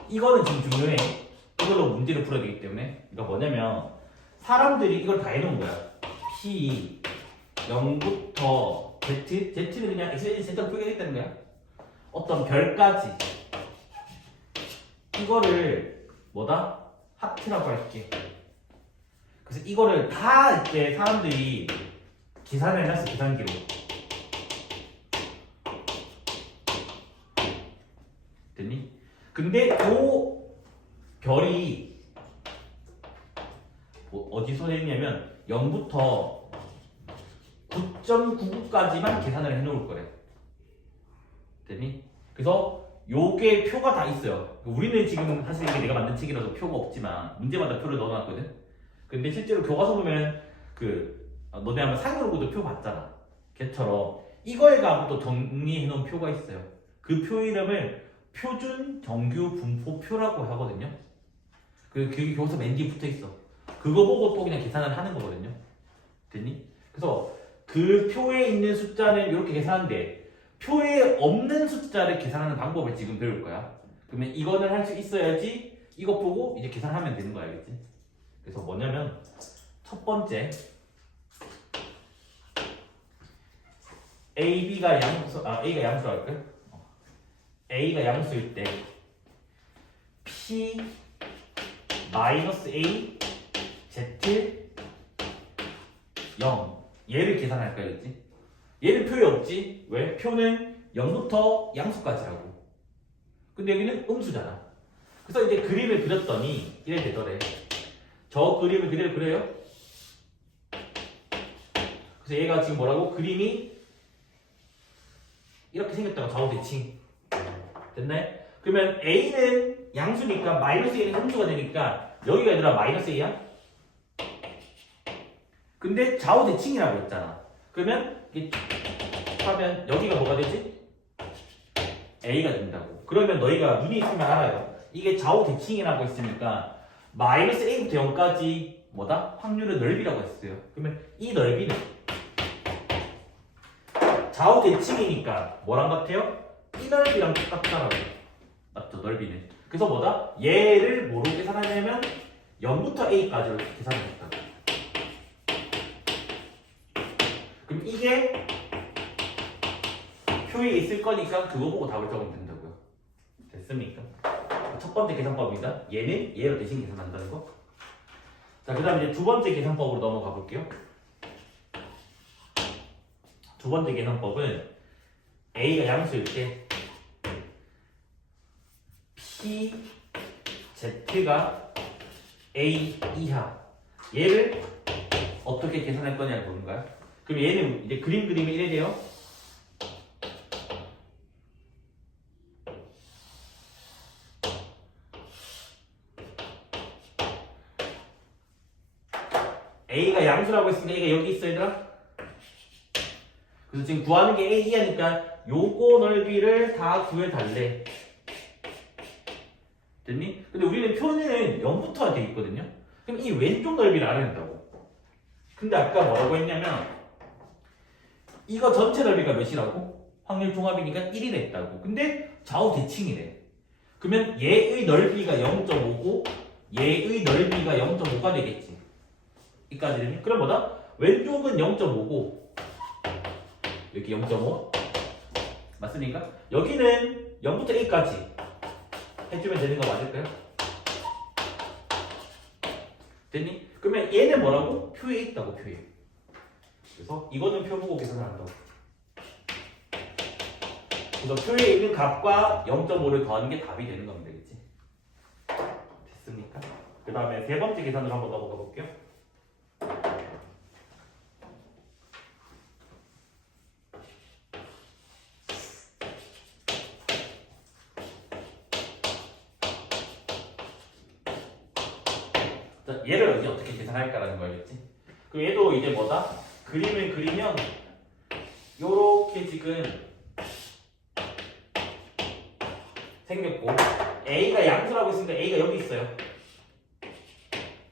이거는 지금 중요해. 이걸로 문제를 풀어야 되기 때문에. 이거 뭐냐면 사람들이 이걸 다 해놓은 거야. P 0부터 Z, Z는 그냥 X, Z로 표기하겠다는 거야. 어떤 별까지 이거를 뭐다? 하트라고 할게. 그래서 이거를 다 이제 사람들이 계산을 해놨어. 계산기로. 됐니? 근데 그 별이 어디서 했냐면 0부터 9.99까지만 계산을 해놓을 거래. 됐니? 그래서 요게 표가 다 있어요. 우리는 지금 사실 이게 내가 만든 책이라서 표가 없지만 문제마다 표를 넣어놨거든. 근데 실제로 교과서 보면 너네 한번 상용으로도 표 봤잖아. 걔처럼 이거에 가면 또 정리해놓은 표가 있어요. 그 표 이름을 표준 정규 분포표라고 하거든요. 그게 교과서 맨 뒤에 붙어 있어. 그거 보고 또 그냥 계산을 하는 거거든요. 됐니? 그래서 그 표에 있는 숫자는 이렇게 계산하는데 표에 없는 숫자를 계산하는 방법을 지금 배울 거야. 그러면 이거는 할 수 있어야지 이거 보고 이제 계산하면 되는 거 알겠지? 그래서 뭐냐면 첫 번째 A가 양수로 할까요? A가 양수일 때 P 마이너스 A Z 0 얘를 계산할 거겠지? 얘는 표에 없지? 왜? 표는 0부터 양수까지라고. 근데 여기는 음수잖아. 그래서 이제 그림을 그렸더니 이래 되더래. 저 그림을 그대로 그려요. 그래서 얘가 지금 뭐라고? 그림이 이렇게 생겼다고 좌우 대칭. 됐나요? 그러면 A는 양수니까 마이너스 A는 음수가 되니까 여기가 얘들아 마이너스 A야? 근데 좌우 대칭이라고 했잖아. 그러면 이게 하면 여기가 뭐가 되지? A가 된다고. 그러면 너희가 눈이 있으면 알아요. 이게 좌우 대칭이라고 했으니까 마이너스 A부터 0까지 뭐다? 확률의 넓이라고 했어요. 그러면 이 넓이는 좌우 대칭이니까 뭐랑 같아요? 이 넓이랑 똑같다라고. 맞죠? 넓이는. 그래서 뭐다? 얘를 뭐로 계산하냐면 0부터 A까지로 계산했다고. 그럼 이게 표에 있을 거니까 그거 보고 답을 적으면 된다고요. 됐습니까? 첫 번째 계산법입니다. 얘는 얘로 대신 계산한다는 거. 자, 그 다음에 이제 두 번째 계산법으로 넘어가 볼게요. 두 번째 계산법은 A가 양수일 때 P, Z가 A 이하 얘를 어떻게 계산할 거냐를 보는 거야. 그럼 얘는 이제 그림이 이래 돼요. A가 양수라고 했으니까 A가 여기 있어 얘들아. 그래서 지금 구하는 게 A 이하니까 요거 넓이를 다 구해달래. 됐니? 근데 우리는 표는 0부터 돼 있거든요. 그럼 이 왼쪽 넓이를 알아야 된다고. 근데 아까 뭐라고 했냐면 이거 전체 넓이가 몇이라고? 확률 종합이니까 1이라 했다고. 근데 좌우 대칭이래. 그러면 얘의 넓이가 0.5고 얘의 넓이가 0.5가 되겠지. 이까지 되니? 그럼 뭐다? 왼쪽은 0.5고 여기 0.5 맞습니까? 여기는 0부터 A까지 해주면 되는 거 맞을까요? 됐니? 그러면 얘는 뭐라고? 표에 있다고. 표에. 그래서 이거는 표 보고 계산을 한다고. 그래서 표에 있는 값과 0.5를 더하는 게 답이 되는 겁니다. 그치? 됐습니까? 그 다음에 세 번째 계산으로 한번 넘어가 볼게요. 자, 얘를 이제 어떻게 계산할까라는 거겠지? 그럼 얘도 이제 뭐다? 그림을 그리면 요렇게 지금 생겼고 A가 양수라고 했으니까 A가 여기 있어요.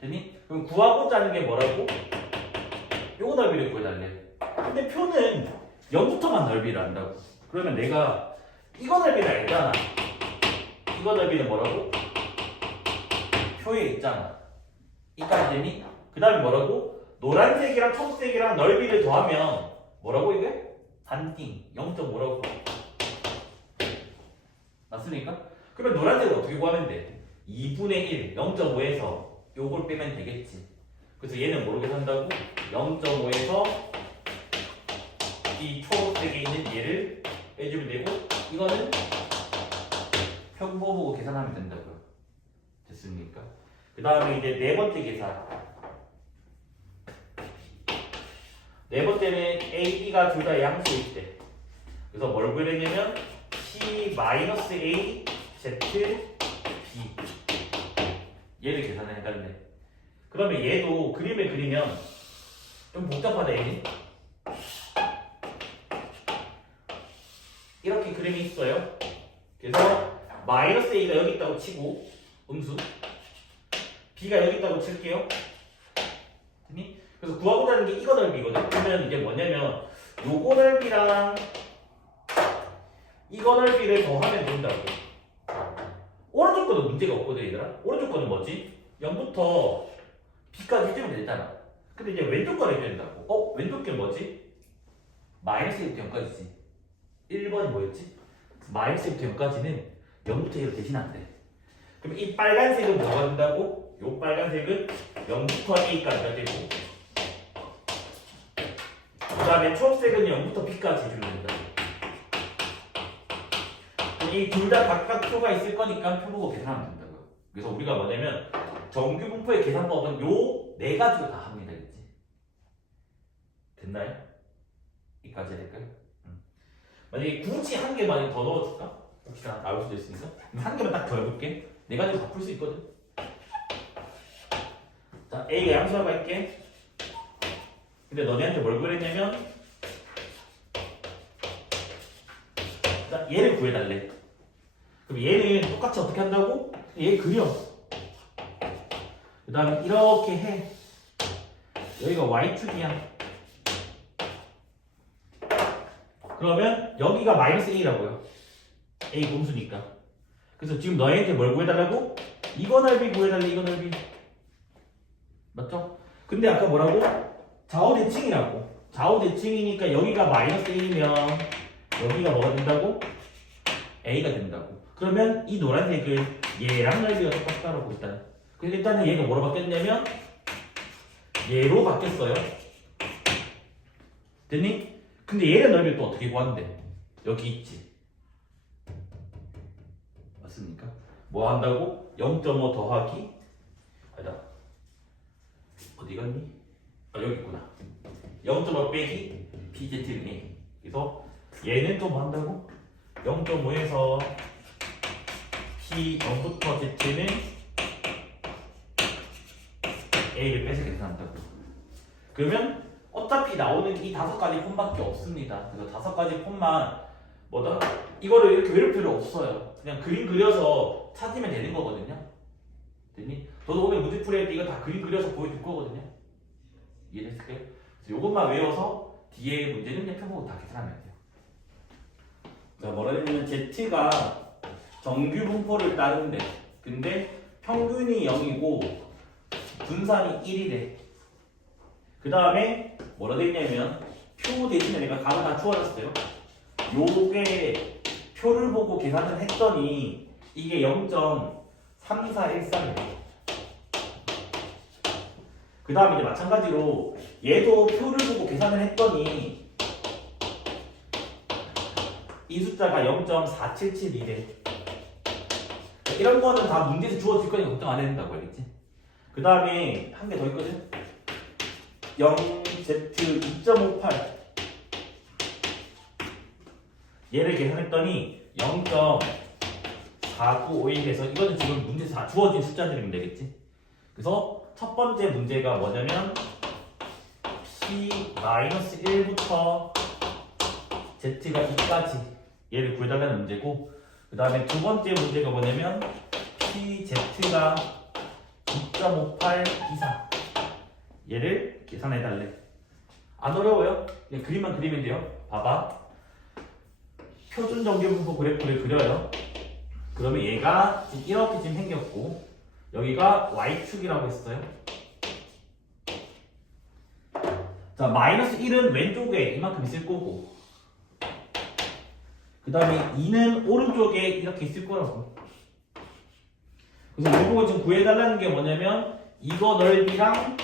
됐니? 그럼 구하고자 하는 게 뭐라고? 요 넓이를 구해달래. 근데 표는 0부터만 넓이를 안다고. 그러면 내가 이거 넓이를 알잖아. 이거 넓이는 뭐라고? 표에 있잖아. 이까지 되니? 그 다음에 뭐라고? 노란색이랑 초록색이랑 넓이를 더하면 뭐라고 이게? 반띵 0.5라고. 맞습니까? 그러면 노란색을 어떻게 구하면 돼? 2분의 1, 0.5에서 요걸 빼면 되겠지. 그래서 얘는 모르게 산다고 0.5에서 이 초록색에 있는 얘를 빼주면 되고 이거는 평보 보고 계산하면 된다고요. 됐습니까? 그 다음에 이제 네 번째 계산. 네 번째는 A, B가 둘 다 양수일 때. 그래서 뭘 구해내냐면 P-A, Z, B. 얘를 계산해달래. 그러면 얘도 그림을 그리면 좀 복잡하다 얘는. 이렇게 그림이 있어요. 그래서 마이너스 A가 여기 있다고 치고 음수 B가 여기 있다고 칠게요. 그래서 구하고자 하는 게 이거 넓이거든. 그러면 이게 뭐냐면 요거 넓이랑 이거 넓이를 더하면 된다고. 오른쪽 거는 문제가 없거든 얘들아. 오른쪽 거는 뭐지? 0부터 b까지 해주면 되잖아. 근데 이제 왼쪽 거를 해줘야 된다고. 왼쪽 게 뭐지? 마이너스 1부터 0까지지. 1번이 뭐였지? 마이너스 1부터 0까지는 0부터 1로 대신한대. 그럼 이 빨간색은 뭐가 된다고? 요 빨간색은 0부터 a까지가 되고, 그 다음에 초록색은 0부터 b까지 해주면 된다. 이 둘 다 각각 표가 있을 거니까 표 보고 계산하면 된다고. 그래서 우리가 뭐냐면 정규 분포의 계산법은 요 네 가지로 다 합니다. 그치? 됐나요? 이까지 해야 될까요? 만약에 굳이 한 개만 더 넣어줄까? 혹시나 나올 수도 있으니까 한 개만 딱 더 해볼게. 네 가지로 다 풀 수 있거든. 자, A가 양수라고 할게. 근데 너네한테 뭘 그랬냐면, 자, 얘를 구해달래. 그럼 얘는 똑같이 어떻게 한다고? 얘 그려. 그 다음에 이렇게 해. 여기가 y축이야. 그러면 여기가 마이너스 a라고요. a 공수니까. 그래서 지금 너희한테 뭘 구해달라고? 이거 넓이 구해달래. 이거 넓이. 맞죠? 근데 아까 뭐라고? 좌우대칭이라고. 좌우대칭이니까 여기가 마이너스 a면 여기가 뭐가 된다고? a가 된다고. 그러면 이 노란색은 얘랑 넓이가 똑같다라고 일단. 그래서 일단은 얘가 뭐로 바뀌었냐면 얘로 바뀌었어요. 됐니? 근데 얘의 넓이를 또 어떻게 구하는데? 여기 있지. 맞습니까? 뭐 한다고? 0.5 더하기 아니다. 어디 갔니? 아 여기 있구나. 0.5 빼기 PZ네. 그래서 얘는 또 뭐 한다고? 0.5에서 P 0부터 Z는 A를 빼서 계산한다고. 그러면 어차피 나오는 이 5가지 폼밖에 없습니다. 그래서 5가지 폼만 뭐다? 이거를 이렇게 외울 필요 없어요. 그냥 그림 그려서 찾으면 되는 거거든요. 됐니? 저도 오늘 문제 풀이할 때 이거 다 그림 그려서 보여줄 거거든요. 이해됐을까요? 그래서 이것만 외워서 뒤에 문제는 그냥 펴보고 다 계산하면 돼요. 자, 뭐라 했냐면 Z가 정규 분포를 따른대. 근데 평균이 0이고 분산이 1이래. 그 다음에 뭐라 됐냐면 표 대신에 내가 값을 다 주어졌어요. 요게 표를 보고 계산을 했더니 이게 0.3413이래. 그 다음에 이제 마찬가지로 얘도 표를 보고 계산을 했더니 이 숫자가 0.477이래. 이런 거는 다 문제에서 주어질 거니까 걱정 안 해야 된다고 알겠지? 그 다음에 한 개 더 있거든? 0Z 2.58 얘를 계산했더니 0.4951에서 이거는 지금 문제에서 다 주어진 숫자들이면 되겠지? 그래서 첫 번째 문제가 뭐냐면 P-1부터 Z가 2까지 얘를 구해달라는 문제고, 그 다음에 두 번째 문제가 뭐냐면 PZ가 2.58 이상 얘를 계산해달래. 안 어려워요? 그냥 그림만 그리면 돼요. 봐봐. 표준 정규분포 그래프를 그려요. 그러면 얘가 지금 이렇게 지금 생겼고 여기가 y축이라고 했어요. 자, 마이너스 1은 왼쪽에 이만큼 있을 거고, 그 다음에 2는 오른쪽에 이렇게 있을 거라고. 그래서 이거 지금 구해달라는 게 뭐냐면 이거 넓이랑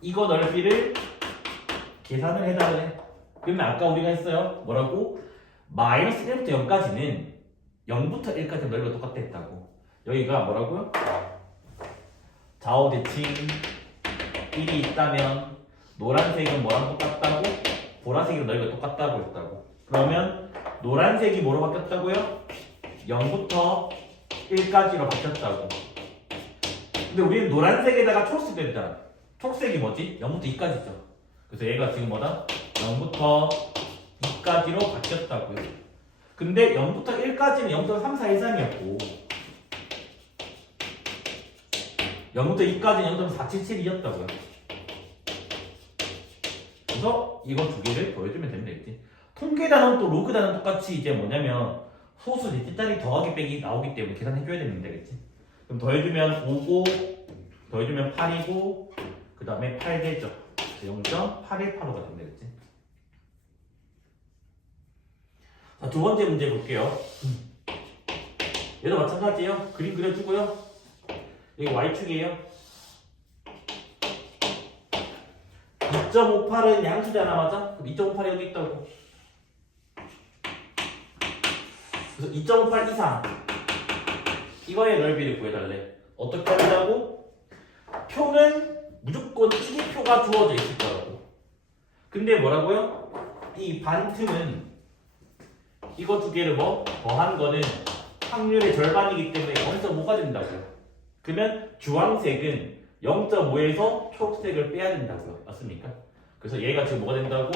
이거 넓이를 계산을 해달래. 그러면 아까 우리가 했어요. 뭐라고? 마이너스 1부터 0까지는 0부터 1까지 넓이가 똑같다 했다고. 여기가 뭐라고요? 좌우대칭 1이 있다면 노란색은 뭐랑 똑같다고? 보라색이랑 넓이가 똑같다고 했다고. 그러면 노란색이 뭐로 바뀌었다고요? 0부터 1까지로 바뀌었다고. 근데 우리는 노란색에다가 초록색도 했잖아. 초록색이 뭐지? 0부터 2까지죠. 그래서 얘가 지금 뭐다? 0부터 2까지로 바뀌었다고요. 근데 0부터 1까지는 0.3413이었고 0부터 2까지는 0.477이었다고요. 그래서 이거 두 개를 보여주면 되면 되겠지. 통계 단원 또 로그 단원 똑같이 이제 뭐냐면 소수 넷째짜리 더하기 빼기 나오기 때문에 계산해줘야 되면 되겠지. 그럼 더해주면 5고 더해주면 8이고 그 다음에 8 되죠. 0.818호가 되면 되겠지. 자, 두 번째 문제 볼게요. 얘도 마찬가지예요. 그림 그려주고요. 여기 Y축이에요. 2.58은 양수잖아, 맞아? 2.58이 여기 있다고. 그래서 2.58 이상 이거의 넓이를 구해달래. 어떻게 하냐고? 표는 무조건 이게 표가 주어져 있을 거라고. 근데 뭐라고요? 이 반틈은 이거 두 개를 뭐 더한 거는 확률의 절반이기 때문에 0.5가 된다고요. 그러면 주황색은 0.5에서 초록색을 빼야 된다고요. 맞습니까? 그래서 얘가 지금 뭐가 된다고?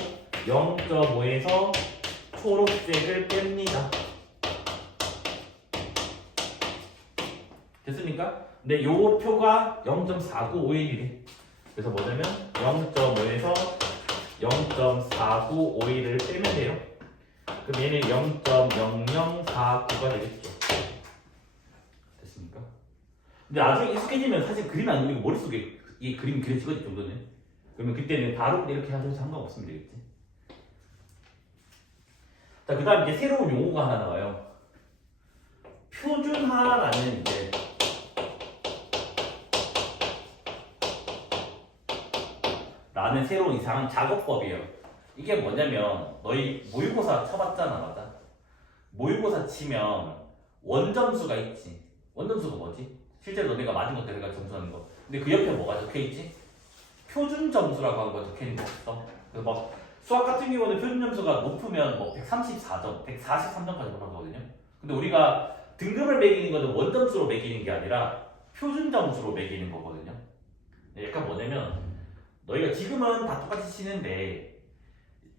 0.5에서 초록색을 뺍니다. 됐습니까? 근데 요 표가 0.4951이래. 그래서 뭐냐면 0.5에서 0.4951을 빼면 돼요. 그럼 얘는 0.0049가 되겠죠. 됐습니까? 근데 나중에 익숙해지면 사실 그림 안 그리고 머릿속에 이 그림이 그려지거든 정도는. 그러면 그때는 바로 이렇게 하셔도 상관없으면 되겠지. 자, 그 다음 이제 새로운 용어가 하나 나와요. 표준화라는 이제 라는 새로운 이상한 작업법이에요. 이게 뭐냐면 너희 모의고사 쳐봤잖아, 맞아? 모의고사 치면 원점수가 있지. 원점수가 뭐지? 실제로 너네가 맞은 것들 내가 점수하는 거. 근데 그 옆에 뭐가 적혀있지? 표준 점수라고 하는 거 적혀있는 거 없어? 그래서 막 수학 같은 경우는 표준 점수가 높으면 뭐 134점, 143점까지 올라가거든요. 근데 우리가 등급을 매기는 거는 원점수로 매기는 게 아니라 표준 점수로 매기는 거거든요. 약간 뭐냐면 너희가 지금은 다 똑같이 치는데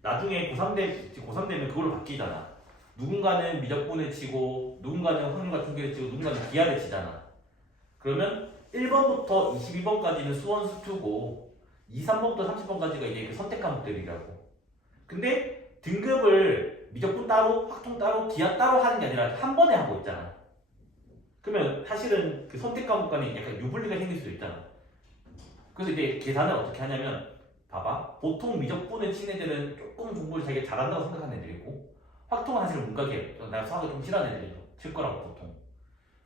나중에 고3 되면 그걸로 바뀌잖아. 누군가는 미적분을 치고 누군가는 확률과 통계를 치고 누군가는 기하를 치잖아. 그러면 1번부터 22번까지는 수원수투고 2, 3번부터 30번까지가 이제 그 선택 과목들이라고. 근데 등급을 미적분 따로, 확통 따로, 기하 따로 하는 게 아니라 한 번에 하고 있잖아. 그러면 사실은 그 선택 과목 간에 약간 유불리가 생길 수도 있잖아. 그래서 이제 계산을 어떻게 하냐면 봐봐. 보통 미적분을 친 애들은 조금 공부를 자기가 잘한다고 생각하는 애들이고 확통은 사실 문과계, 내가 수학을 좀 싫어하는 애들이죠. 칠 거라고 보통.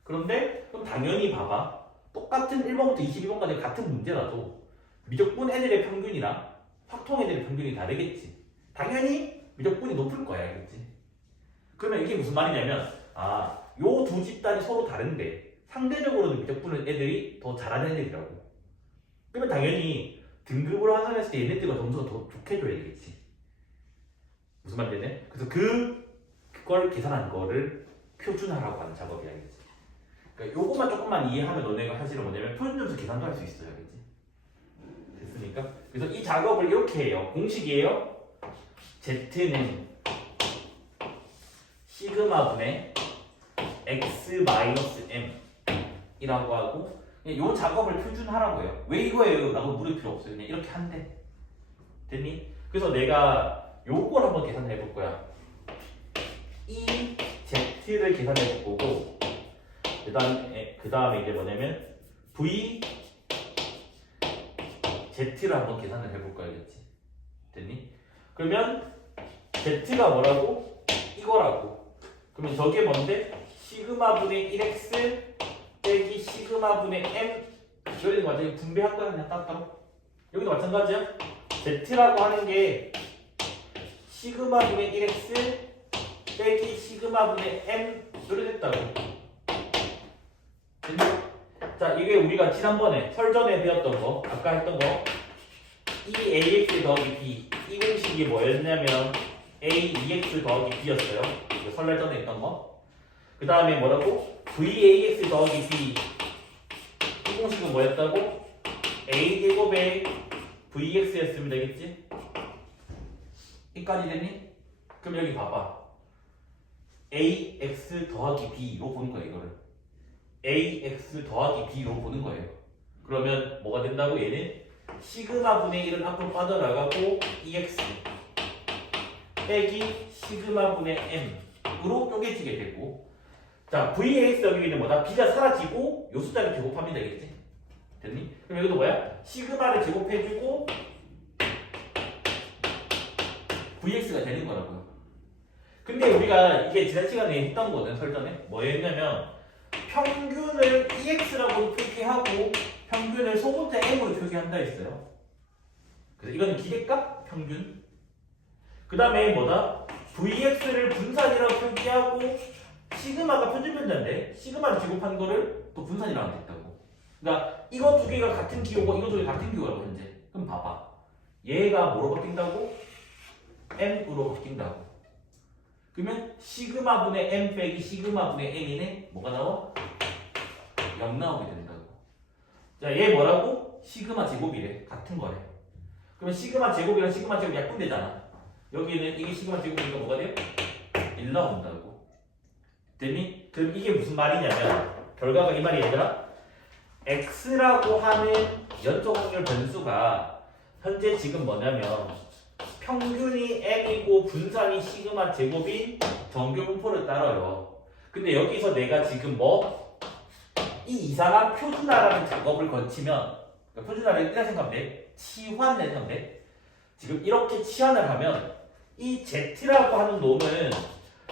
그런데 그럼 당연히 봐봐. 똑같은 1번부터 22번까지 같은 문제라도 미적분 애들의 평균이랑 확통 애들의 평균이 다르겠지. 당연히 미적분이 높을 거야, 알겠지? 그러면 이게 무슨 말이냐면 요 두 집단이 서로 다른데 상대적으로는 미적분은 애들이 더 잘하는 애들이라고. 그러면 당연히 등급으로 환산했을 때 얘네들과 점수가 더 좋게 줘야겠지. 무슨 말이냐? 그래서 그걸 계산한 거를 표준화라고 하는 작업이야, 알겠지? 그러니까 요것만 조금만 이해하면 너네가 사실은 뭐냐면 표준 점수 계산도 할 수 있어요, 알겠지? 됐습니까? 그래서 이 작업을 이렇게 해요. 공식이에요. Z는 시그마분의 x-m 이라고 하고 이 작업을 표준하라고 해요. 왜 이거예요? 라고 물을 필요 없어요. 그냥 이렇게 한대. 됐니? 그래서 내가 요걸 한번 계산해 볼 거야. 이 Z를 계산해 볼 거고 그 다음에 이제 뭐냐면 V Z를 한번 계산을 해 볼 거야. 알겠지? 됐니? 그러면 Z가 뭐라고? 이거라고. 그러면 저게 뭔데? 시그마분의 1x 빼기 시그마분의 m 여기는 완전히 분배할 거야. 그냥 따로. 여기도 마찬가지야. Z라고 하는 게 시그마분의 1x 빼기 시그마분의 m 이렇게 됐다고. 됐니? 자, 이게 우리가 지난번에 설전에 배웠던 거, 아까 했던 거, 이 ax 더하기 b 이 공식이 뭐였냐면 a 2x 더하기 b였어요. 이거 설날 전에 했던 거. 그 다음에 뭐라고? vax 더하기 b 이 공식은 뭐였다고? a제곱의 vx였으면 되겠지? 여기까지 됐니? 그럼 여기 봐봐. ax 더하기 b로 보는 거야, 이거를. ax 더하기 b로 보는 거예요. 그러면 뭐가 된다고? 얘는 시그마 분의 1은 앞으로 빠져나가고 2x 빼기 시그마분의 m으로 쪼개지게 되고 자 VAX 여기는 뭐다? B가 사라지고 요 숫자를 제곱하면 되겠지? 됐니? 그럼 여기도 뭐야? 시그마를 제곱해주고 VX가 되는 거라고요. 근데 우리가 이게 지난 시간에 했던 거는 설전에 뭐였냐면 평균을 EX라고 표기하고 평균을 소문자 M으로 표기한다 했어요. 그래서 이거는 기계값 평균. 그 다음에 뭐다? VX를 분산이라고 표기하고 시그마가 표준변자인데 시그마를 제곱한 거를 또 분산이라고 했다고. 그러니까 이거 두 개가 같은 기호고 이거 두 개가 같은 기호라고 현재. 그럼 봐봐. 얘가 뭐로 바뀐다고? M으로 바뀐다고. 그러면 시그마분의 M 빼기 시그마분의 M이네 뭐가 나와? 0 나오게 된다고. 자, 얘 뭐라고? 시그마 제곱이래. 같은 거래. 그러면 시그마 제곱이랑 시그마 제곱 약분되잖아. 여기는 이게 시그마 제곱이니까 뭐가 돼요? 1 나온다고. 됐니? 그럼 이게 무슨 말이냐면 결과가 이 말이 얘들아 X라고 하는 연속 확률 변수가 현재 지금 뭐냐면 평균이 M이고 분산이 시그마 제곱인 정규 분포를 따라요. 근데 여기서 내가 지금 이 이상한 표준화라는 작업을 거치면 그러니까 표준화를 이렇게 생각하면 돼. 치환을 생각하면 돼. 지금 이렇게 치환을 하면 이 Z라고 하는 놈은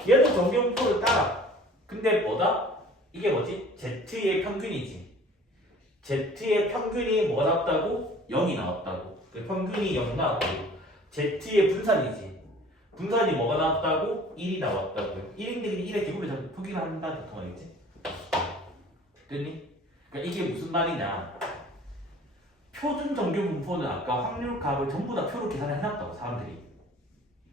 얘는 정규 분포를 따라. 근데 뭐다? 이게 뭐지? Z의 평균이지. Z의 평균이 뭐가 나왔다고? 0이 나왔다고. 그 평균이 0 나왔고 Z의 분산이지. 분산이 뭐가 나왔다고? 1이 나왔다고요. 1인데 1의 기분을 표기를 한다는 보통 알겠지? 됐니? 그러니까 이게 무슨 말이냐? 표준 정규 분포는 아까 확률 값을 전부 다 표로 계산을 해놨다고 사람들이.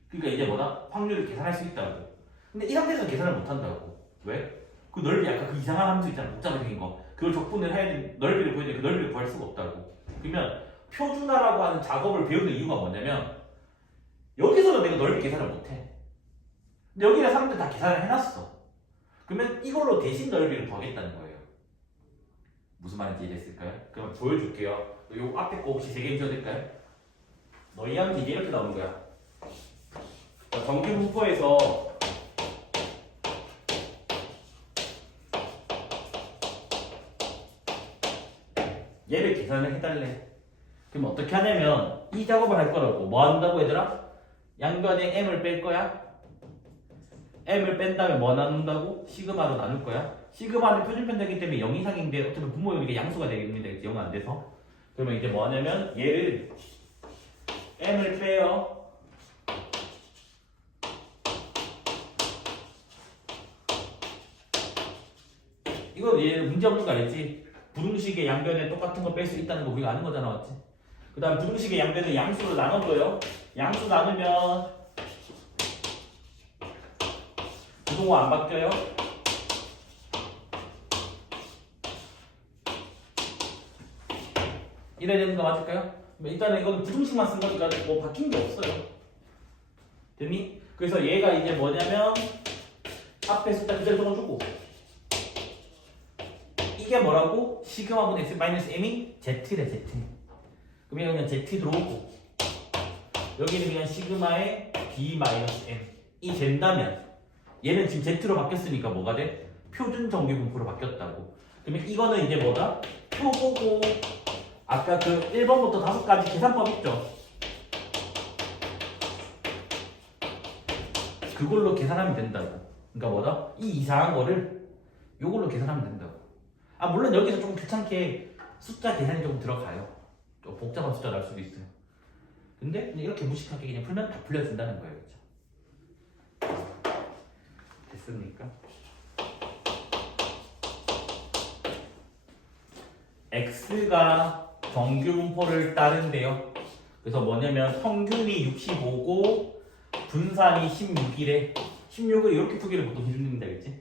그러니까 이제 뭐다? 확률을 계산할 수 있다고. 근데 이 상태에서는 계산을 못한다고. 왜? 그 넓이 아까 그 이상한 함수 있잖아. 복잡하게 생긴 거. 그걸 적분을 해야 되는 넓이를 구해야 되는데 그 넓이를 구할 수가 없다고. 그러면 표준화라고 하는 작업을 배우는 이유가 뭐냐면 여기서는 내가 넓이 계산을 못해. 근데 여기는 사람들 다 계산을 해놨어. 그러면 이걸로 대신 넓이를 구하겠다는 거예요. 무슨 말인지 이해됐을까요? 그럼 보여줄게요. 요 앞에 거 혹시 3개 입혀도 될까요? 너희 함수 이제 이렇게 나오는 거야. 정규 분포에서 얘를 계산을 해달래. 그럼 어떻게 하냐면 이 작업을 할 거라고. 뭐 한다고 얘들아? 양변에 m을 뺄 거야. m을 뺀 다음에 뭐 나눈다고? 시그마로 나눌 거야. 시그마는 표준편자이기 때문에 0 이상인데 어차피 분모형이니까 양수가 되겠습니다. 0 안 돼서. 그러면 이제 뭐 하냐면 얘를 m을 빼요. 이거 얘 문제 없는 거 알지? 부등식의 양변에 똑같은 거 뺄 수 있다는 거 우리가 아는 거잖아, 맞지? 그 다음 부등식의 양변을 양수로 나눠줘요. 양수 나누면 부등호 안 바뀌어요. 이래야 되는 거 맞을까요? 일단은 이거는 부등식만 쓴 거니까 뭐 바뀐 게 없어요. 됐니? 그래서 얘가 이제 뭐냐면 앞에 숫자 그대로 적어주고 이게 뭐라고? 시그마분의 x 마이너스 m이 z래 z. 그러면 그냥 z 들어오고 여기는 그냥 시그마의 b 마이너스 m 이 된다면 얘는 지금 z로 바뀌었으니까 뭐가 돼? 표준 정규 분포로 바뀌었다고. 그러면 이거는 이제 뭐다? 표 보고 아까 그 1번부터 5까지 계산법 있죠? 그걸로 계산하면 된다고. 그러니까 뭐다? 이 이상한 거를 요걸로 계산하면 된다고. 아 물론 여기서 좀 귀찮게 숫자 계산이 좀 들어가요. 좀 복잡한 숫자 나올 수도 있어요. 근데 그냥 이렇게 무식하게 그냥 풀면 다 풀려준다는 거예요. 그렇죠? 됐습니까? X가 정규 분포를 따른대요. 그래서 뭐냐면 평균이 65고 분산이 16이래. 16을 이렇게 표기를 보통 해줍니다. 그치?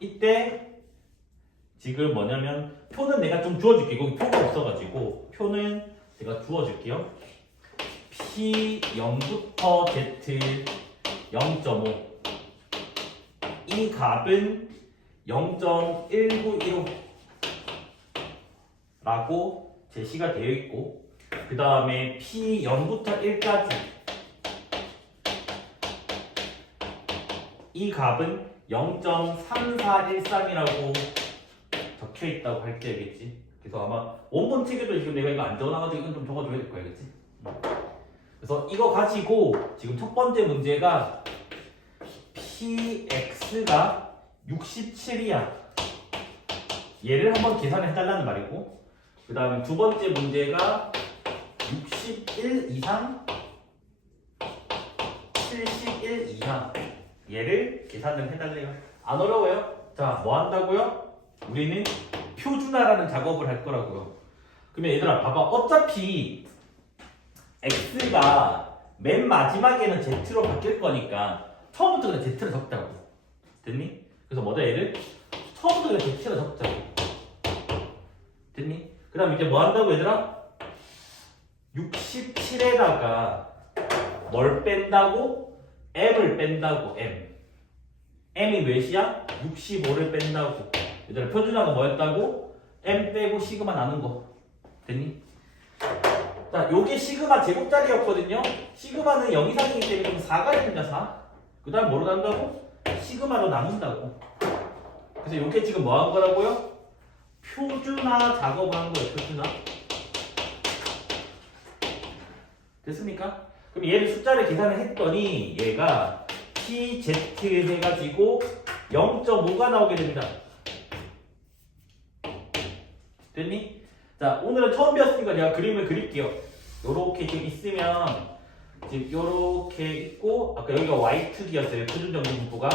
이때 지금 뭐냐면 표는 내가 좀 주어줄게. 거기 표가 없어가지고 표는 제가 주어줄게요. P 0부터 Z 0.5 이 값은 0.1915 라고 제시가 되어 있고 그 다음에 P 0부터 1까지 이 값은 0.3413이라고 적혀 있다고 할 때 알겠지? 그래서 아마 원본 책에도 지금 내가 이거 안 적어놔가지고 이건 좀 적어줘야 될 거야, 알겠지? 그래서 이거 가지고 지금 첫 번째 문제가 px가 67이야. 얘를 한번 계산을 해달라는 말이고, 그 다음에 두 번째 문제가 61 이상 71 이하 얘를 계산을 해달래요. 안 어려워요. 자, 뭐 한다고요? 우리는 표준화라는 작업을 할 거라고요. 그러면 얘들아 봐봐. 어차피 x가 맨 마지막에는 z로 바뀔 거니까 처음부터 그냥 z를 적자고. 됐니? 그래서 뭐다 얘를 처음부터 그냥 z로 적자고. 됐니? 그 다음 이제 뭐 한다고 얘들아? 67에다가 뭘 뺀다고? m을 뺀다고. m이 몇이야? 65를 뺀다고. 얘들아 표준화가 뭐였다고? m 빼고 시그마 나눈 거. 됐니? 자, 요게 시그마 제곱자리였거든요. 시그마는 0 이상이기 때문에 그럼 4가 됩니다. 4. 그 다음 뭐로 난다고? 시그마로 나눈다고. 그래서 요게 지금 뭐 한 거라고요? 표준화 작업을 한 거예요. 표준화. 됐습니까? 그럼 얘를 숫자를 계산을 했더니 얘가 pz 해가지고 0.5가 나오게 됩니다. 됐니? 자, 오늘은 처음 배웠으니까 내가 그림을 그릴게요. 요렇게 지금 있으면 지금 요렇게 있고 아까 여기가 y2기였어요. 표준정리 분포가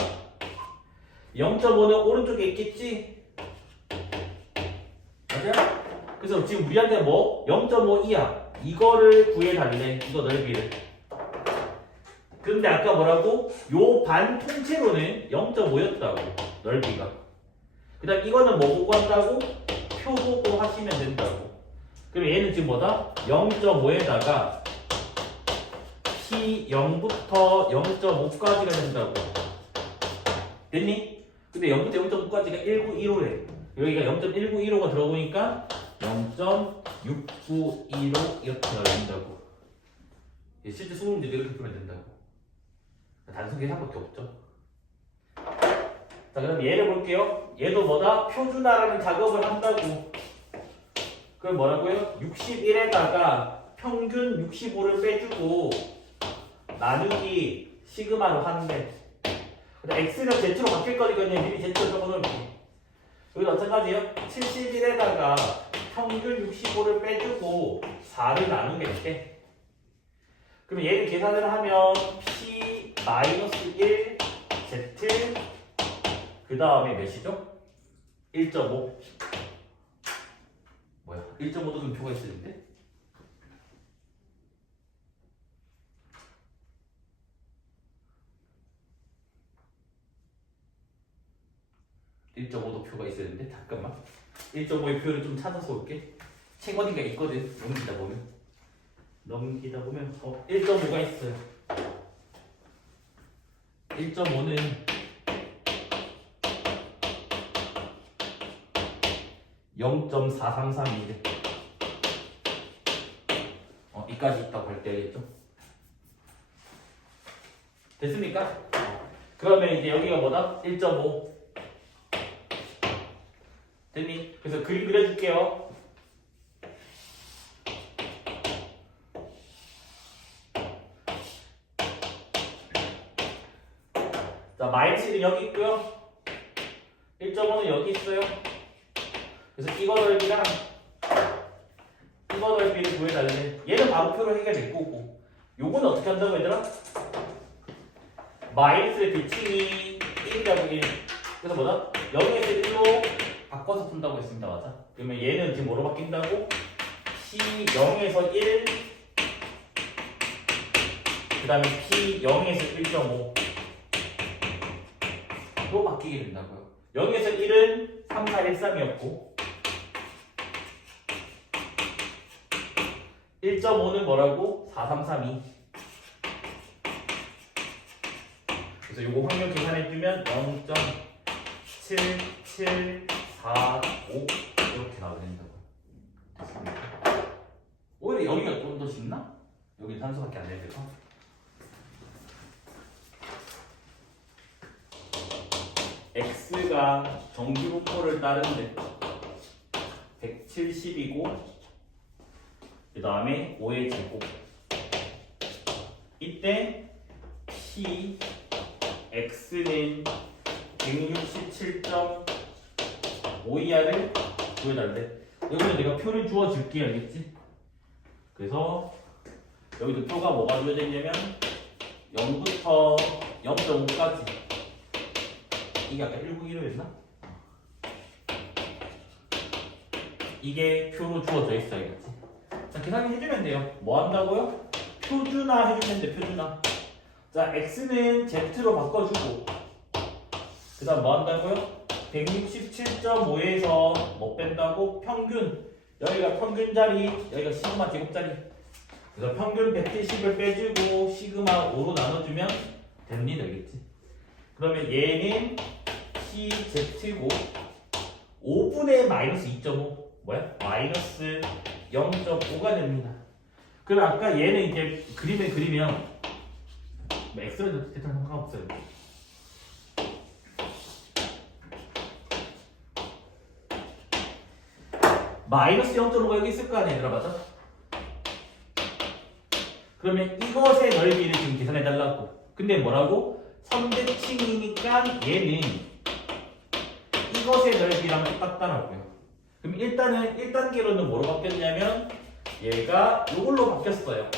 0.5는 오른쪽에 있겠지? 맞아요? 그래서 지금 우리한테 뭐? 0.5이야. 이거를 구해달래. 이거 넓이를. 근데 아까 뭐라고? 요 반 통째로는 0.5였다고. 넓이가. 그 다음 이거는 뭐 보고 한다고? 표 보고 하시면 된다고. 그럼 얘는 지금 뭐다? 0.5에다가 P0부터 0.5까지가 된다고. 됐니? 근데 0부터 0.5까지가 1915래. 여기가 0.1915가 들어보니까 0.6915 이렇게 나온다고. 실제 수능 문제도 이렇게 풀면 된다고. 단순 계산밖에 없죠. 자, 그럼 얘를 볼게요. 얘도 뭐다? 표준화라는 작업을 한다고. 그럼 뭐라고요? 61에다가 평균 65를 빼주고 나누기 시그마로 하는데 x가 z로 바뀔 거니까 그냥 미리 z로 적어놓을게. 여기도 마찬가지예요. 71에다가 평균 65를 빼주고 4를 나누겠대. 그럼 얘를 계산을 하면 p-1 z 그 다음에 몇이죠? 1.5 뭐야? 1.5도 좀 표가 있었는데? 1.5도 표가 있었는데? 잠깐만 1.5의 표를 좀 찾아서 올게. 책 어딘가 있거든. 넘기다 보면 1.5가 있어요. 1.5는 0.433이래. 이까지 있다고 할 때 알겠죠? 됐습니까? 그러면 이제 여기가 뭐다? 1.5 됐니? 그래서 그림 그려줄게요. 자, 마이너스는 여기 있고요. 1.5는 여기 있어요. 그래서 이거 넓이랑 이거 넓이를 구해달래. 얘는 바로 표로 해결될 거고. 요거는 어떻게 한다고 얘들아? 마이너스의 비칭이 1이라고 1. 그래서 뭐다? 0에서 1로 바꿔서 푼다고 했습니다. 맞아? 그러면 얘는 지금 뭐로 바뀐다고? P 0에서 1 그 다음에 P 0에서 1.5 로 바뀌게 된다고요. 0에서 1은 3, 4, 1, 3이었고 1.5는 뭐라고? 4, 3, 3, 2 그래서 요거 확률 계산해주면 0.7745 이렇게 나오게 된다고. 됐습니다. 오히려 여기가 좀 더 쉽나? 여기 산수밖에 안 되니까. 얘가 정규분포를 따르는데 170이고 그 다음에 5의 제곱 이때 P X는 167.5이하를 구해달래. 여기는 내가 표를 주어줄게 알겠지? 그래서 여기도 표가 뭐가 주어져 있냐면 0부터 0.5까지 이게 아까 191호였나? 이게 표로 주어져 있어야겠지. 자, 계산을 해주면 돼요. 뭐 한다고요? 표준화 해주면 돼, 표준화. 자, x는 z로 바꿔주고 그 다음 뭐 한다고요? 167.5에서 뭐 뺀다고? 평균. 여기가 평균 자리, 여기가 시그마 제곱 자리. 그래서 평균 170을 빼주고 시그마 5로 나눠주면 됩니다, 알겠지? 그러면 얘는 PZ고 5분의 마이너스 2.5 뭐야? 마이너스 0.5가 됩니다. 그럼 아까 얘는 이제 그림을 그리면 뭐 X는 대탈 상관없어요. 마이너스 0.5가 여기 있을 거 아니야, 얘들아, 맞아? 그러면 이것의 넓이를 지금 계산해 달라고. 근데 뭐라고? 선대칭이니까 얘는 이것의 넓이랑 똑같다라고요. 그럼 일단은 1단계로는 뭐로 바뀌었냐면 얘가 이걸로 바뀌었어요.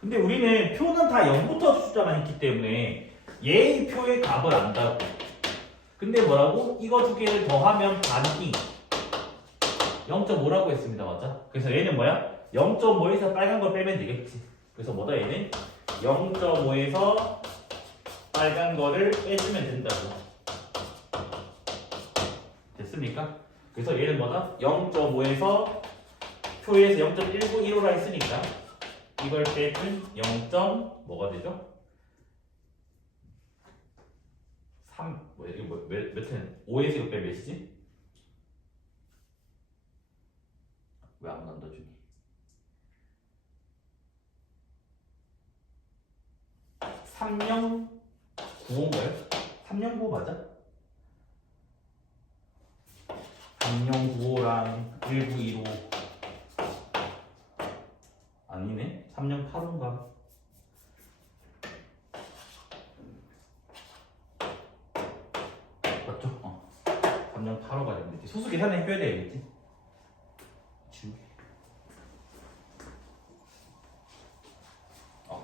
근데 우리는 표는 다 0부터 숫자만 있기 때문에 얘의 표의 값을 안다고. 근데 뭐라고? 이거 두 개를 더하면 반이 0.5라고 했습니다. 맞아? 그래서 얘는 뭐야? 0.5에서 빨간 걸 빼면 되겠지. 그래서 뭐다 얘는? 0.5에서 빨간 거를 빼주면 된다고. 됐습니까? 그래서 얘는 뭐다? 0.5에서 표에서 0.191호라 했으니까 이걸 빼면 0. 뭐가 되죠? 3 뭐야 이거 몇 회는 5에서 이거 빼면 몇이지? 왜 안 난다 주니? 3095인가요? 3095 맞아? 3095랑 1915 아니네? 3085인가? 맞죠? 3085가 되는데 소수 계산을 해줘야 되겠지? 지우개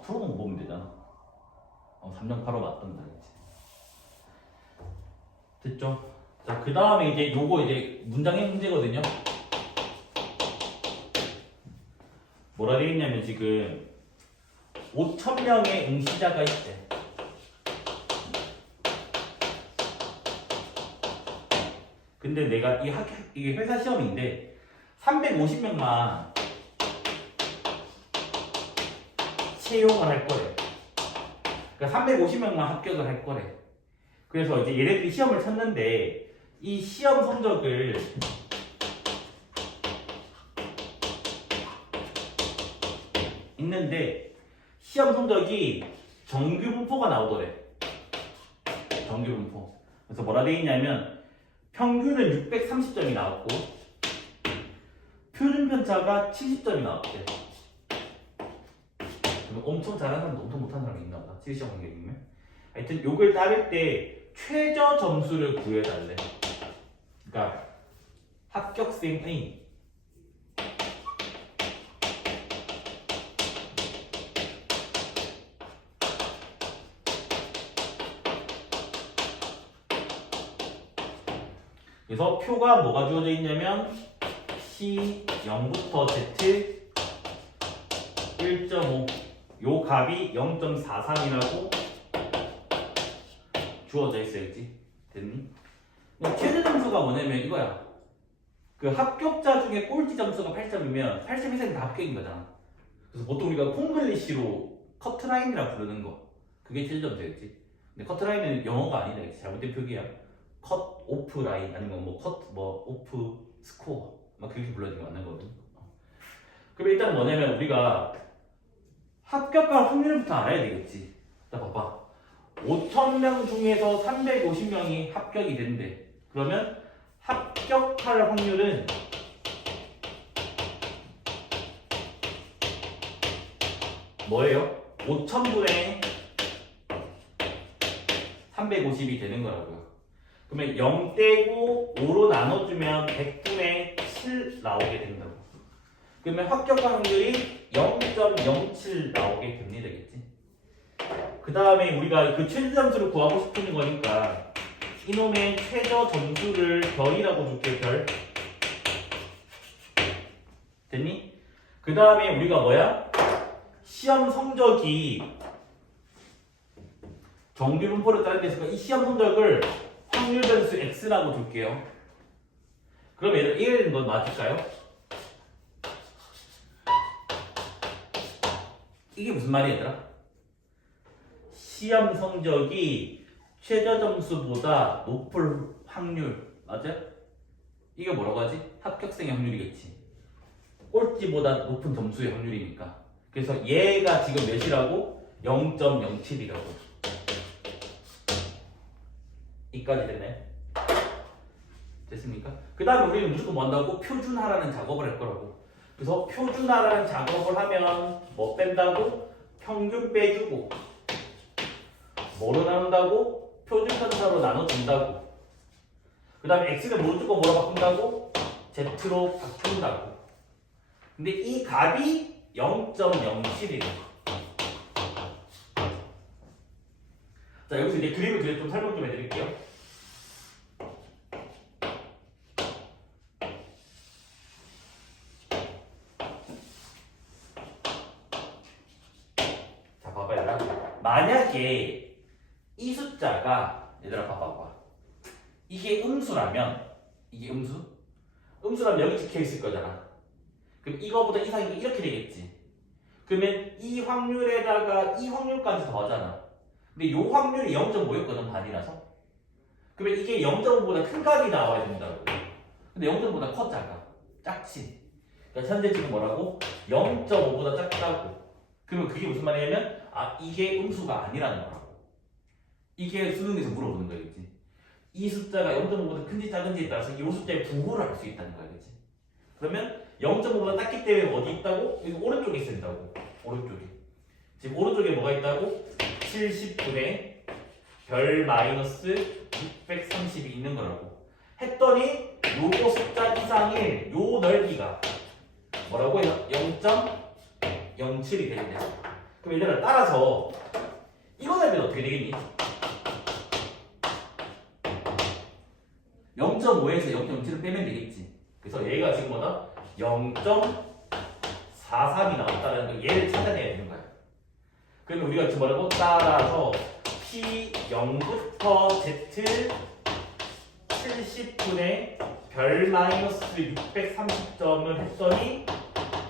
풀어놓은 거 보면 되잖아. 3085 맞던다 그치? 됐죠? 자, 그 다음에 이제 요거 이제 문장의 문제거든요. 뭐라 되어 있냐면 지금 5,000명의 응시자가 있대. 근데 내가 이게 회사 시험인데 350명만 채용을 할 거래. 그러니까 350명만 합격을 할 거래. 그래서 이제 얘네들이 시험을 쳤는데 이 시험 성적을 있는데 시험 성적이 정규 분포가 나오더래. 정규 분포. 그래서 뭐라 되어 있냐면 평균은 630점이 나왔고 표준 편차가 70점이 나왔대. 엄청 잘하는 사람도 엄청 못하는 사람이 있나 보다. 70점 관계이면. 하여튼 요걸 따를 때 최저 점수를 구해달래. 그러니까 합격생의 그래서 표가 뭐가 주어져 있냐면 C 0부터 Z 1.5 요 값이 0.43이라고 주어져 있어야지. 됐니? 최저 점수가 뭐냐면 이거야. 그 합격자 중에 꼴찌 점수가 8점이면 80 이상이 다 합격인 거잖아. 그래서 보통 우리가 콩글리시로 커트라인이라고 부르는 거. 그게 최저 점수였지. 근데 커트라인은 영어가 아니다. 잘못된 표기야. 컷 오프 라인 아니면 컷 오프 스코어 막 그렇게 불러야 되는 게 맞는 거거든. 그럼 일단 뭐냐면 우리가 합격할 확률부터 알아야 되겠지. 자 봐봐. 5,000명 중에서 350명이 합격이 된대. 그러면 합격할 확률은 뭐예요? 5,000분의 350이 되는 거라고요. 그러면 0대고 5로 나눠주면 100분의 7 나오게 된다고. 그러면 합격할 확률이 0.07 나오게 됩니다. 되겠지? 그 다음에 우리가 그 최저 점수를 구하고 싶은 거니까 이놈의 최저 점수를 별이라고 줄게. 별. 됐니? 그 다음에 우리가 뭐야? 시험 성적이 정규 분포를 따르게 해서 이 시험 성적을 확률 변수 x라고 줄게요. 그럼 얘들 1은 건 맞을까요? 이게 무슨 말이야 얘들아? 시험 성적이 최저 점수보다 높을 확률 맞아? 이게 뭐라고 하지? 합격생의 확률이겠지. 꼴찌보다 높은 점수의 확률이니까. 그래서 얘가 지금 몇이라고? 0.07이라고. 이까지 됐네. 됐습니까? 그 다음에 우리는 무조건 뭐 한다고? 표준화라는 작업을 할 거라고. 그래서 표준화라는 작업을 하면 뭐 뺀다고? 평균 빼주고 뭐로 나눈다고? 표준편차로 나눠준다고. 그 다음에 x를 무조건 뭐로 바꾼다고? z로 바꾼다고. 근데 이 값이 0.07이래. 자, 여기서 이제 그림을 그려 좀 설명 좀 해드릴게요. 자, 봐봐, 얘들아. 만약에 이 숫자가, 얘들아, 봐봐. 이게 음수라면, 이게 음수라면 여기 찍혀 있을 거잖아. 그럼 이거보다 이상인 게 이렇게 되겠지. 그러면 이 확률에다가 이 확률까지 더하잖아. 근데 이 확률이 0.5였거든, 반이라서. 그러면 이게 0.5보다 큰 값이 나와야 된다고. 근데 0.5보다 커, 작지. 그러니까 현재 지금 뭐라고? 0.5보다 작다고. 그러면 그게 무슨 말이냐면, 아, 이게 음수가 아니라는 거라고. 이게 수능에서 물어보는 거겠지. 이 숫자가 0.5보다 큰지 작은지에 따라서 이 숫자의 부호를 알 수 있다는 거겠지. 그러면 0.5보다 작기 때문에 어디 있다고? 여기 오른쪽에 있어야 된다고. 오른쪽에. 지금 오른쪽에 뭐가 있다고? 70분의 별 마이너스 630이 있는 거라고. 했더니 요거 숫자 이상의 요 넓이가 뭐라고 해서 0.07이 되겠네. 그럼 얘들아 따라서 이거 넓이는 어떻게 되겠니? 0.5에서 0.07을 빼면 되겠지. 그래서 얘가 지금 뭐다? 0.43이 나왔다는 거 얘를 찾아내야 되는 거야. 그러면 우리가 지금 뭐라고? 따라서 P0부터 Z 70분의 별 마이너스 630점을 했더니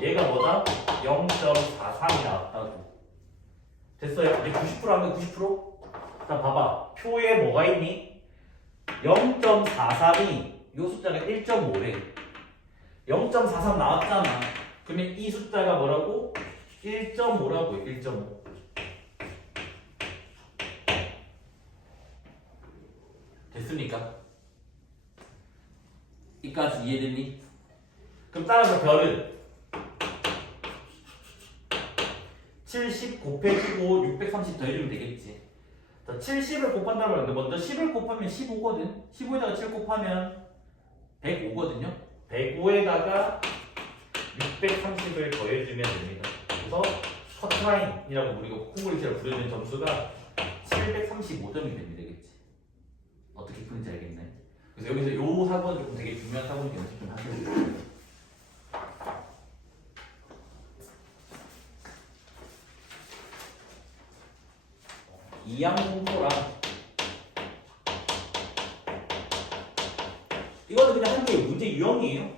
얘가 뭐다? 0.43이 나왔다고. 됐어요? 이제 90% 하면 90%? 자 봐봐. 표에 뭐가 있니? 0.43이 이 숫자가 1.5래. 0.43 나왔잖아. 그러면 이 숫자가 뭐라고? 1.5라고. 1.5. 됐습니까? 이까지 이해됐니? 그럼 따라서 별은 70 곱해주고 630 더해주면 되겠지. 자, 70을 곱한다고 하는데 먼저 10을 곱하면 15거든. 15에다가 7 곱하면 105거든요. 105에다가 630을 더해주면 됩니다. 그래서 커트라인이라고 우리가 콩글리시라고 부르는 점수가 735점이 됩니다. 되겠지. 어떻게 푸는지 알겠네. 그래서 여기서 요 사건 조금 되게 중요한 사건이 연습 좀 하셔야 이항공포랑 이거는 그냥 한 개의 문제 유형이에요.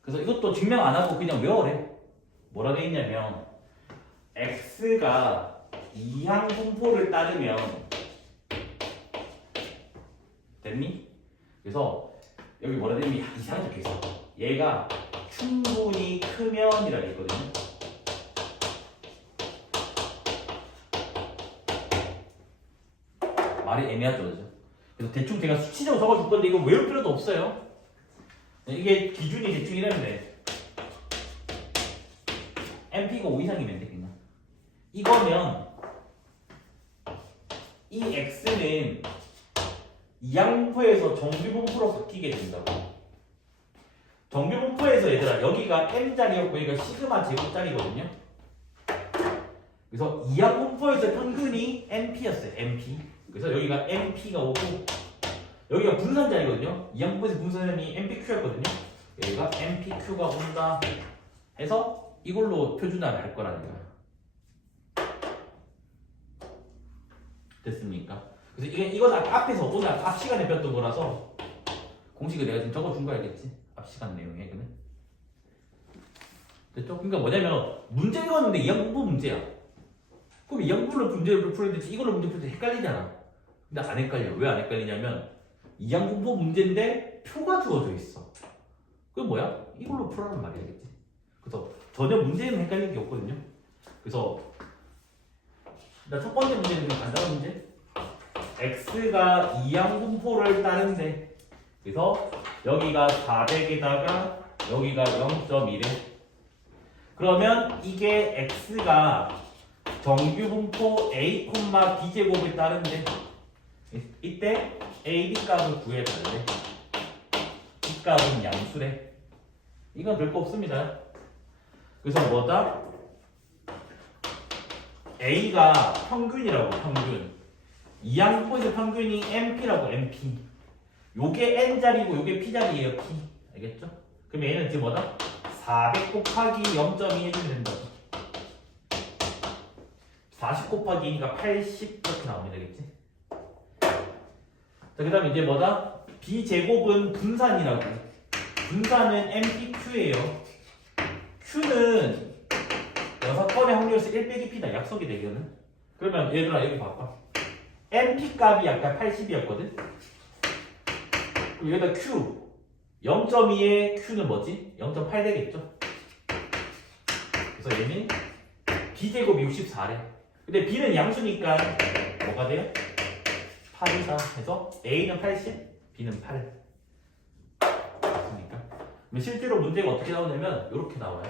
그래서 이것도 증명 안 하고 그냥 외워래. 뭐라 돼 있냐면 x가 이항공포를 따르면 됐니? 그래서 여기 뭐라 돼 있니? 이상하게 적혀있어. 얘가 충분히 크면이라고 했거든요. 말이 애매하죠, 그죠? 그래서 대충 제가 수치적으로 적어줄 건데 이거 외울 필요도 없어요. 이게 기준이 대충 이랬는데 MP가 5 이상이면 돼 그냥. 이거면 이 X는 이항분포에서 정비분포로 바뀌게 된다고. 정비분포에서 얘들아 여기가 M자리였고 여기가 시그마 제곱자리거든요. 그래서 이항분포에서 평균이 NP였어요. NP. 그래서 여기가 NP가 오고 여기가 분산자리거든요. 이항분포에서 분산이 NPQ였거든요. 여기가 NPQ가 온다 해서 이걸로 표준화를 할 거라는 거야. 됐습니까? 그래서 이건 앞에서 오늘 앞 시간에 배웠던 거라서 공식을 내가 지금 적어준 거 알겠지? 앞 시간 내용에 그는 됐죠? 그러니까 뭐냐면 문제 읽었는데 이항분포 문제야. 그럼 이항분포로 문제를 풀어야 되지 이걸로 문제 풀 때 헷갈리잖아. 근데 안 헷갈려. 왜 안 헷갈리냐면 이항분포 문제인데 표가 주어져 있어. 그건 뭐야? 이걸로 풀어라는 말이야겠지. 그래서 전혀 문제는 헷갈릴 게 없거든요. 그래서 첫 번째 문제는 좀 간단한 문제. x가 이항분포를 따른데 그래서 여기가 400에다가 여기가 0.1에 그러면 이게 x가 정규분포 a, b제곱을 따른데 이때 a, b 값을 구해달래. 이 값은 양수래. 이건 별거 없습니다. 그래서 뭐다? a가 평균이라고 평균. 이항분포에서 평균이 NP라고 NP. 요게 N자리고 요게 P자리예요 P. 알겠죠? 그럼 얘는 지금 뭐다? 400 곱하기 0.2 해주면 된다. 40 곱하기 2니까 80 이렇게 나오면 되겠지? 자, 그 다음에 이제 뭐다? B제곱은 분산이라고. 분산은 NPQ예요. Q는 6번의 확률에서 1 빼기 P다. 약속이 되거든. 그러면 얘들아 여기 봐봐. NP 값이 아까 80이었거든? 그럼 여기다 Q 0.2의 Q는 뭐지? 0.8 되겠죠? 그래서 얘는 B제곱이 64래. 근데 B는 양수니까 뭐가 돼요? 8이다 해서 A는 80, B는 8. 맞습니까? 그럼 실제로 문제가 어떻게 나오냐면 이렇게 나와요.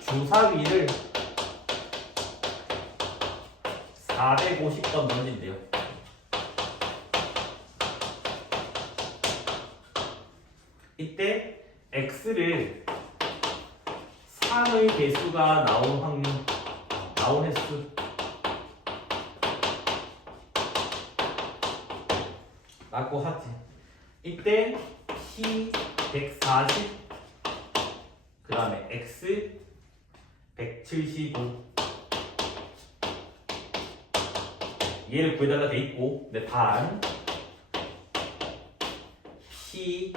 주사위를 450번 던진대요. 이때 x를 3의 개수가 나온 확률, 나온 횟수 라고 하지. 이때 p 140, 그 다음에 x 175 얘를 구해달라 돼 있고, 근데 단 p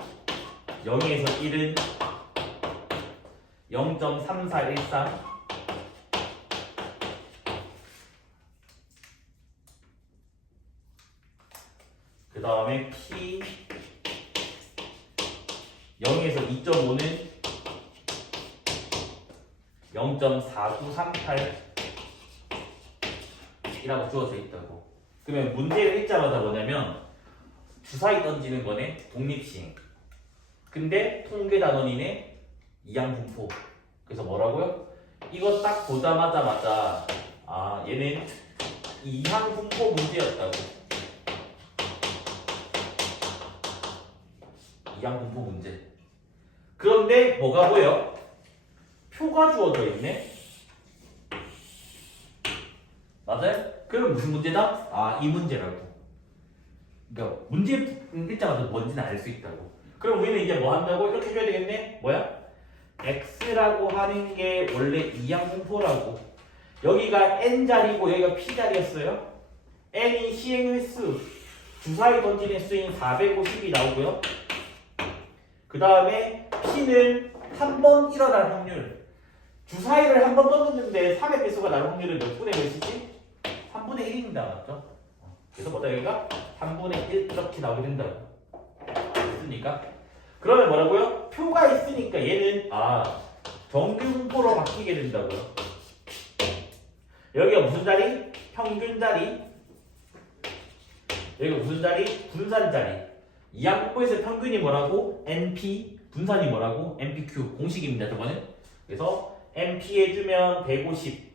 0에서 1은 0.3413 그 다음에 p 0에서 2.5는 0.4938 이라고 주어져 있다고. 그러면 문제를 읽자마자 뭐냐면 주사위 던지는 거네, 독립시행. 근데 통계 단원이네, 이항분포. 그래서 뭐라고요? 이거 딱 보자마자 아 얘는 이항분포 문제였다고. 이항분포 문제. 그런데 뭐가 보여? 표가 주어져 있네. 맞아요? 그럼 무슨 문제다? 아, 이 문제라고. 그러니까 문제 읽자마자 뭔지는 알 수 있다고. 그럼 우리는 이제 뭐 한다고? 이렇게 해줘야 되겠네? 뭐야? x라고 하는 게 원래 이항분포라고. 여기가 n자리고 여기가 p자리였어요. n이 시행 횟수, 주사위 던진 횟수인 450이 나오고요. 그 다음에 p는 한 번 일어날 확률. 주사위를 한 번 던졌는데 3의 개수가 나올 확률은 몇 분의 몇이지? 3분의 1입니다. 맞죠? 그래서 뭐다 여기가 3분의 1 이렇게 나오게 된다고. 됐습니까? 그러면 뭐라고요? 표가 있으니까 얘는 정규 분포로 바뀌게 된다고요. 여기가 무슨 자리? 평균 자리. 여기가 무슨 자리? 분산 자리. 이 항목에서 평균이 뭐라고? NP. 분산이 뭐라고? NPQ. 공식입니다. 저거는. 그래서 NP 해주면 150.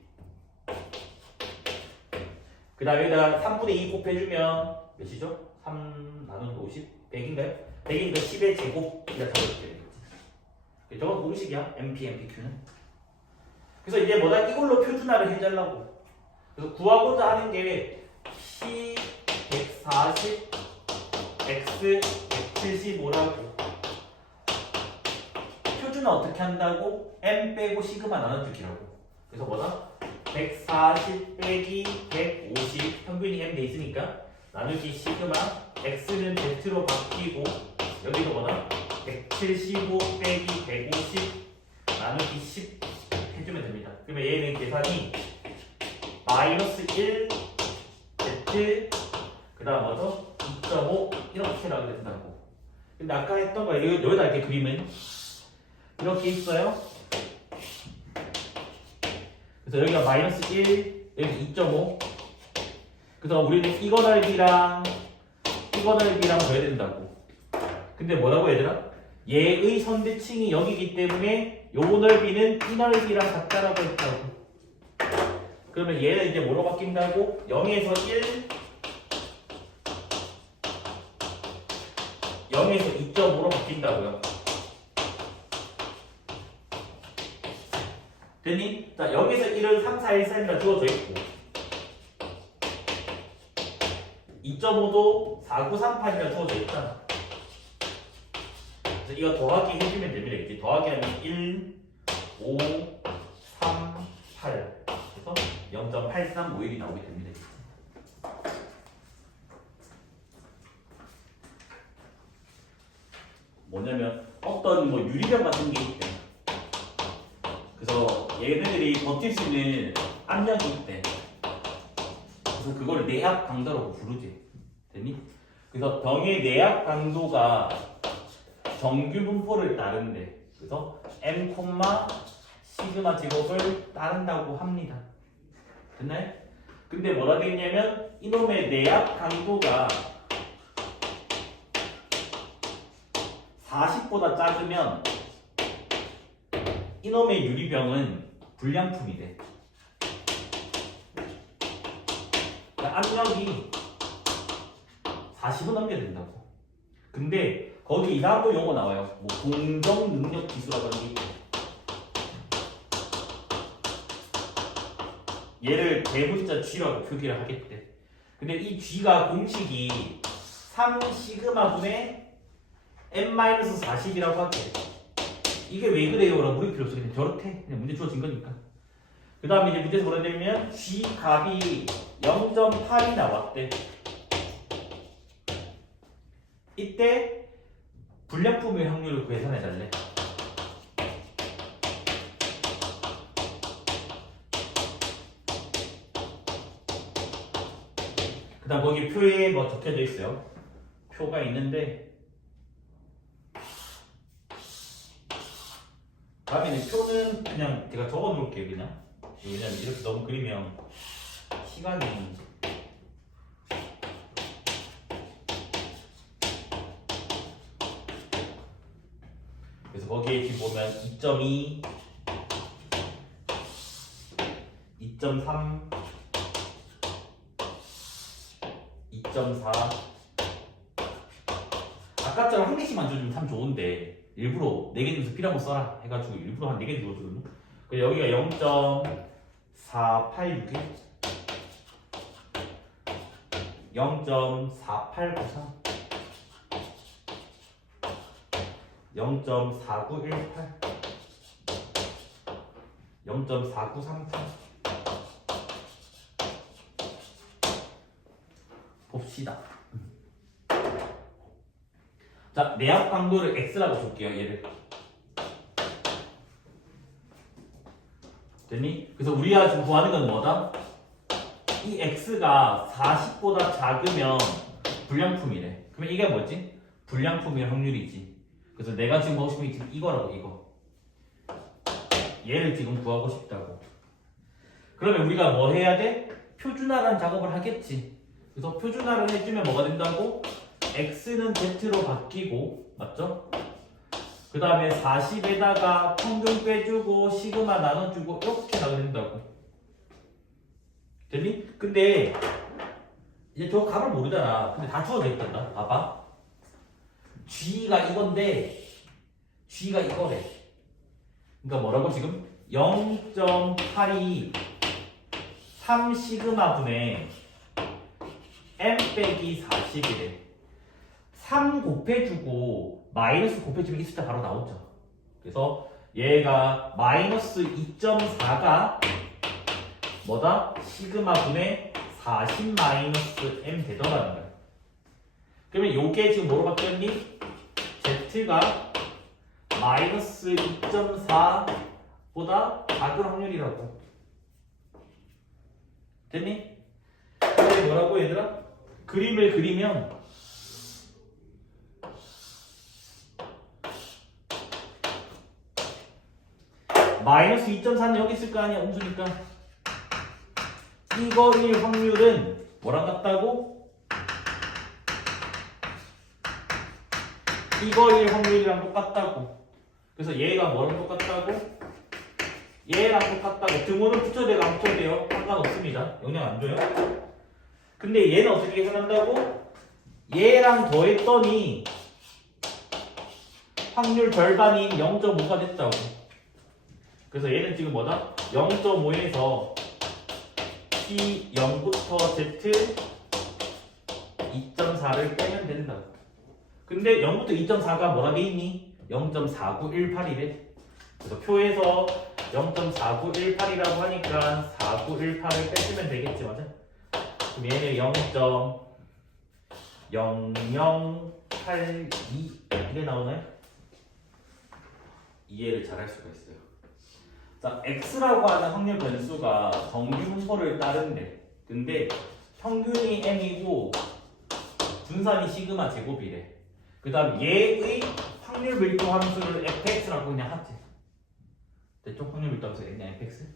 그 다음에 여기다가 3분의 2 곱해주면 몇이죠? 3 나누는 50? 100인가요? 100이니까 10의 제곱이라 적어줄게 되겠지. 저건 공식이야. NP, NPQ는. 그래서 이제 뭐다? 이걸로 표준화를 해달라고. 그래서 구하고자 하는 게 C 140, X 175라고. 표준화 어떻게 한다고? M 빼고 시그마 나눠주기라고. 그래서 뭐다? 140 빼기 150 평균이 M 돼 있으니까 나누기 시그마 X는 Z로 바뀌고 여기도 뭐다? 175 빼기 150 나누기 10 해주면 됩니다. 그러면 얘는 계산이 마이너스 1 Z 그 다음 뭐죠? 2.5 이렇게 나오게 된다고. 근데 아까 했던 거 여기다 이렇게 그림은 이렇게 있어요. 그래서 여기가 마이너스 1 여기 2.5 그래서 우리는 이거 넓이랑 이거 넓이랑 줘야 된다고. 근데 뭐라고 얘들아? 얘의 선대칭이 여기기 때문에 요 넓이는 이 넓이랑 같다라고 했다고. 그러면 얘는 이제 뭐로 바뀐다고? 0에서 1 0에서 2.5로 바뀐다고요. 됐니? 자, 0에서 1은 3, 4, 1, 4가 주어져 있고 2.5도 4, 9, 3, 8이라 주어져 있잖아. 그래서 이거 더하기 해주면 됩니다. 이제 더하기 하면 1, 5, 3, 8 그래서 0.8351이 나오게 됩니다. 뭐냐면 어떤 뭐 유리병 같은 게 있대. 그래서 얘네들이 버틸 수 있는 압력이 있대. 그래서 그걸 내압 강도라고 부르지. 됐니? 그래서 병의 내압 강도가 정규 분포를 따른대. 그래서 M, 시그마 제곱을 따른다고 합니다. 됐나요? 근데 뭐라 되겠냐면 이놈의 내압 강도가 40보다 작으면 이놈의 유리병은 불량품이 돼. 그러니까 압력이 40은 넘겨야 된다고. 근데 거기 이상한 용어 나와요. 뭐 공정 능력 지수라고 하는 게 있고. 얘를 대문자 G라고 표기를 하겠대. 근데 이 G가 공식이 3시그마분의 n-40이라고 할게. 이게 왜 그래요? 라고 물을 필요 없어. 그냥 저렇대. 그냥 문제 주어진 거니까. 그 다음에 이제 문제에서 뭐라 되냐면 G 값이 0.8이 나왔대. 이때 불량품의 확률을 계산해달래. 그 다음 거기 표에 뭐 적혀져 있어요. 표가 있는데 다음에는 표는 그냥 제가 적어 놓을게요. 그냥 왜냐면 이렇게 너무 그리면 시간이 그래서 거기에 지금 보면 2.2 2.3 2.4 아까처럼 한 개씩만 줘주면 참 좋은데 일부러 4개 주면서 필요한 거 써라 해가지고 일부러 한 4개 줘주거든요. 그래서 여기가 0.486 0.4893 0.4918 0.4938 봅시다. 자, 내압 강도를 X라고 줄게요. 얘를. 됐니? 그래서 우리가 지금 구하는 건 뭐다? 이 X가 40보다 작으면 불량품이래. 그러면 이게 뭐지? 불량품일 확률이지. 그래서 내가 지금 하고 싶은 게 지금 이거라고 이거. 얘를 지금 구하고 싶다고. 그러면 우리가 뭐 해야 돼? 표준화라는 작업을 하겠지. 그래서 표준화를 해주면 뭐가 된다고? x는 z로 바뀌고 맞죠? 그 다음에 40에다가 평균 빼주고 시그마 나눠주고 이렇게 나가야 된다고. 됐니? 근데 이제 저 값을 모르잖아. 근데 다 주어져 있단다. 봐봐. g가 이건데 g가 이거래. 그러니까 뭐라고 지금? 0.8이 3시그마 분의 m 빼기 40이래. 3 곱해주고 마이너스 곱해주면 이 숫자 바로 나오죠. 그래서 얘가 마이너스 2.4가 뭐다? 시그마 분의 40 마이너스 m 되더라는 거야. 그러면 요게 지금 뭐로 바뀌었니? z가 마이너스 2.4보다 작은 확률이라고. 됐니? 근데 뭐라고 얘들아? 그림을 그리면 마이너스 2.4는 여기 있을 거 아니야, 음수니까. 이거일 확률은 뭐랑 같다고? 이거일 확률이랑 똑같다고. 그래서 얘가 뭐랑 똑같다고? 얘랑 똑같다고. 등호는 붙여도 돼요, 안 붙여도 돼요? 상관없습니다. 영향 안 줘요. 근데 얘는 어떻게 계산한다고? 얘랑 더했더니 확률 절반인 0.5가 됐다고. 그래서 얘는 지금 뭐다? 0.5에서 P 0부터 Z 2.4를 빼면 된다. 근데 0부터 2.4가 뭐라 돼 있니? 0.4918이래. 그래서 표에서 0.4918이라고 하니까 4918을 빼주면 되겠지, 맞아? 그럼 얘는 0.0082 이게 나오나요? 이해를 잘 할 수가 있어요. 자, x라고 하는 확률 변수가 정규 분포를 따른대. 근데 평균이 m이고 분산이 시그마 제곱이래. 그 다음 얘의 확률 밀도 함수를 fx라고 그냥 하지. 대충 확률 밀도 함수 그냥 fx.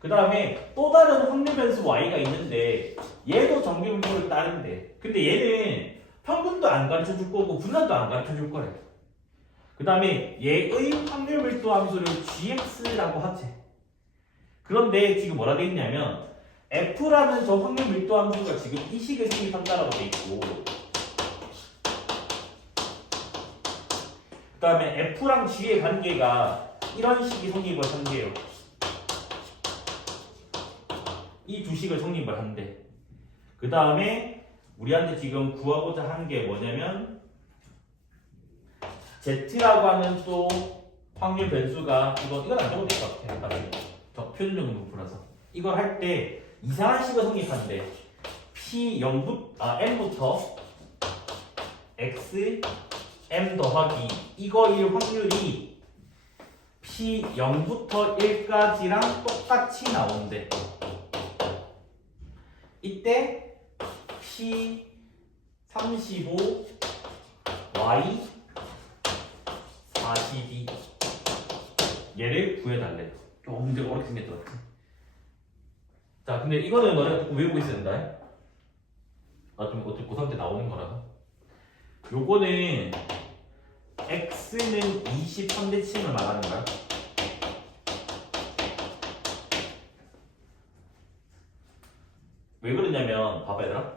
그 다음에 또 다른 확률 변수 y가 있는데 얘도 정규 분포를 따른대. 근데 얘는 평균도 안 가르쳐 줄 거고 분산도 안 가르쳐 줄 거래. 그 다음에 얘의 확률 밀도 함수를 gx라고 하지. 그런데 지금 뭐라 돼 있냐면 f라는 저 확률 밀도 함수가 지금 이 식을 성립한다라고 돼 있고, 그 다음에 f랑 g의 관계가 이런 식이 성립을 한대요. 이 두 식을 성립을 한대. 그 다음에 우리한테 지금 구하고자 하는 게 뭐냐면 z라고 하는 또 확률 변수가 이건 안 적어도 될 것 같아. 저 표준적인 분포라서 이걸 할 때 이상한 식을 성립한대. m부터 x m 더하기 이거일 확률이 p0부터 1까지랑 똑같이 나온대. 이때 p35 y 42 얘를 구해달래. 문제가 어렵게 생겼죠. 자, 근데 이거는 너네 외우고 있어야 된다. 좀 어차피 고3 때 나오는 거라서. 요거는 x는 23대칭을 말하는 거야. 왜 그러냐면 봐봐 얘들아.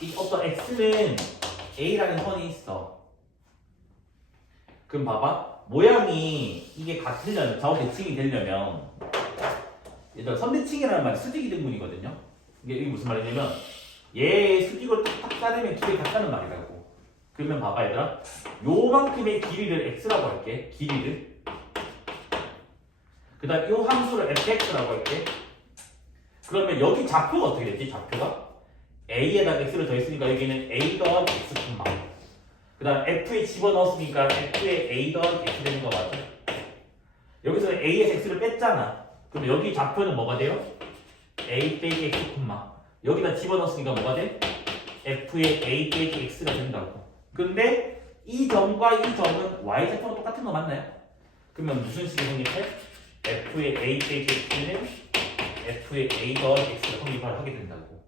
이 어떤 x는 a라는 선이 있어. 그럼 봐봐. 모양이 이게 같으려면 좌우대칭이 되려면 얘들아 선대칭이라는 말이 수직이 등분이거든요. 이게 무슨 말이냐면 얘의 수직을 딱 자르면 길이 같다는 말이라고. 그러면 봐봐 얘들아. 요만큼의 길이를 x라고 할게. 길이를. 그 다음 요 함수를 fx라고 할게. 그러면 여기 좌표가 어떻게 됐지? 좌표가 a에다가 x를 더했으니까 여기는 a 더하기 x 콤마. 그 다음 f에 집어넣었으니까 f에 a 더하기 x 되는 거 맞아? 여기서 a에서 x를 뺐잖아. 그럼 여기 좌표는 뭐가 돼요? a 빼기 x 콤마. 여기다 집어넣었으니까 뭐가 돼? f에 a 빼기 x가 된다고. 근데 이 점과 이 점은 y좌표가 똑같은 거 맞나요? 그러면 무슨 식이 성립해? f의 a 빼기 x는 f의 a 더하기 x가 성립을 하게 된다고.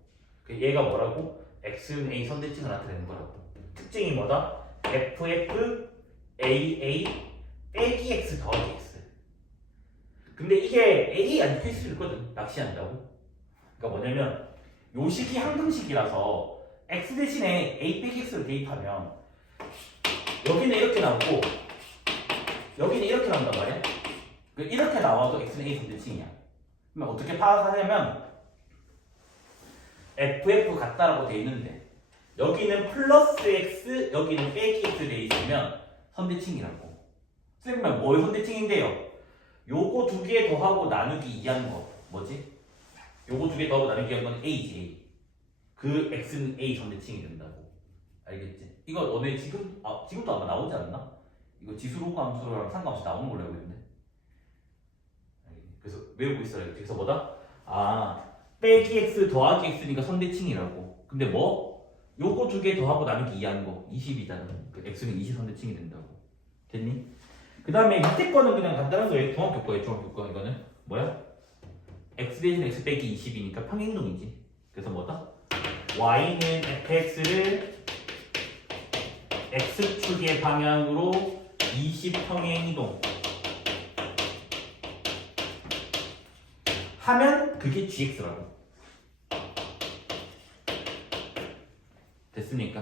얘가 뭐라고? x는 a 선대칭을 나타내는 거라고. 특징이 뭐다? ff aa 빼기 x 더하기 x. 근데 이게 a 안 될 수 있거든. 낚시한다고. 그러니까 뭐냐면 요 식이 항등식이라서 x 대신에 a 빼기 x를 대입하면 여기는 이렇게 나오고 여기는 이렇게 나온단 말이야. 이렇게 나와도 x는 a 선대칭이야. 그러면 어떻게 파악하냐면 ff 같다라고 돼 있는데 여기는 플러스 x 여기는 빼기 x 돼 있으면 선대칭이라고. 선생님 뭐의 선대칭인데요? 요거 두 개 더하고 나누기 2하는 거 뭐지? 요거 두 개 더하고 나누기 2하는 건 a지 a. 그 x는 a 선대칭이 된다고. 알겠지? 이거 너네 지금도 아마 나오지 않나? 이거 지수로그 함수랑 상관없이 나오는 걸로 알고 있는데. 그래서 외우고 있어요. 그래서 뭐다? 빼기 x 더하기 x니까 선대칭이라고. 근데 뭐? 요거 두 개 더하고 나누기 2하는 거 20이잖아. 그 x는 20 선대칭이 된다고. 됐니? 그 다음에 밑에 거는 그냥 간단한 거예요. 중학교 거예요. 중학교 거. 이거는 뭐야? x 대신 x 빼기 20이니까 평행이동이지. 그래서 뭐다? y는 fx를 x축의 방향으로 20 평행이동 하면 그게 gx라고. 됐습니까?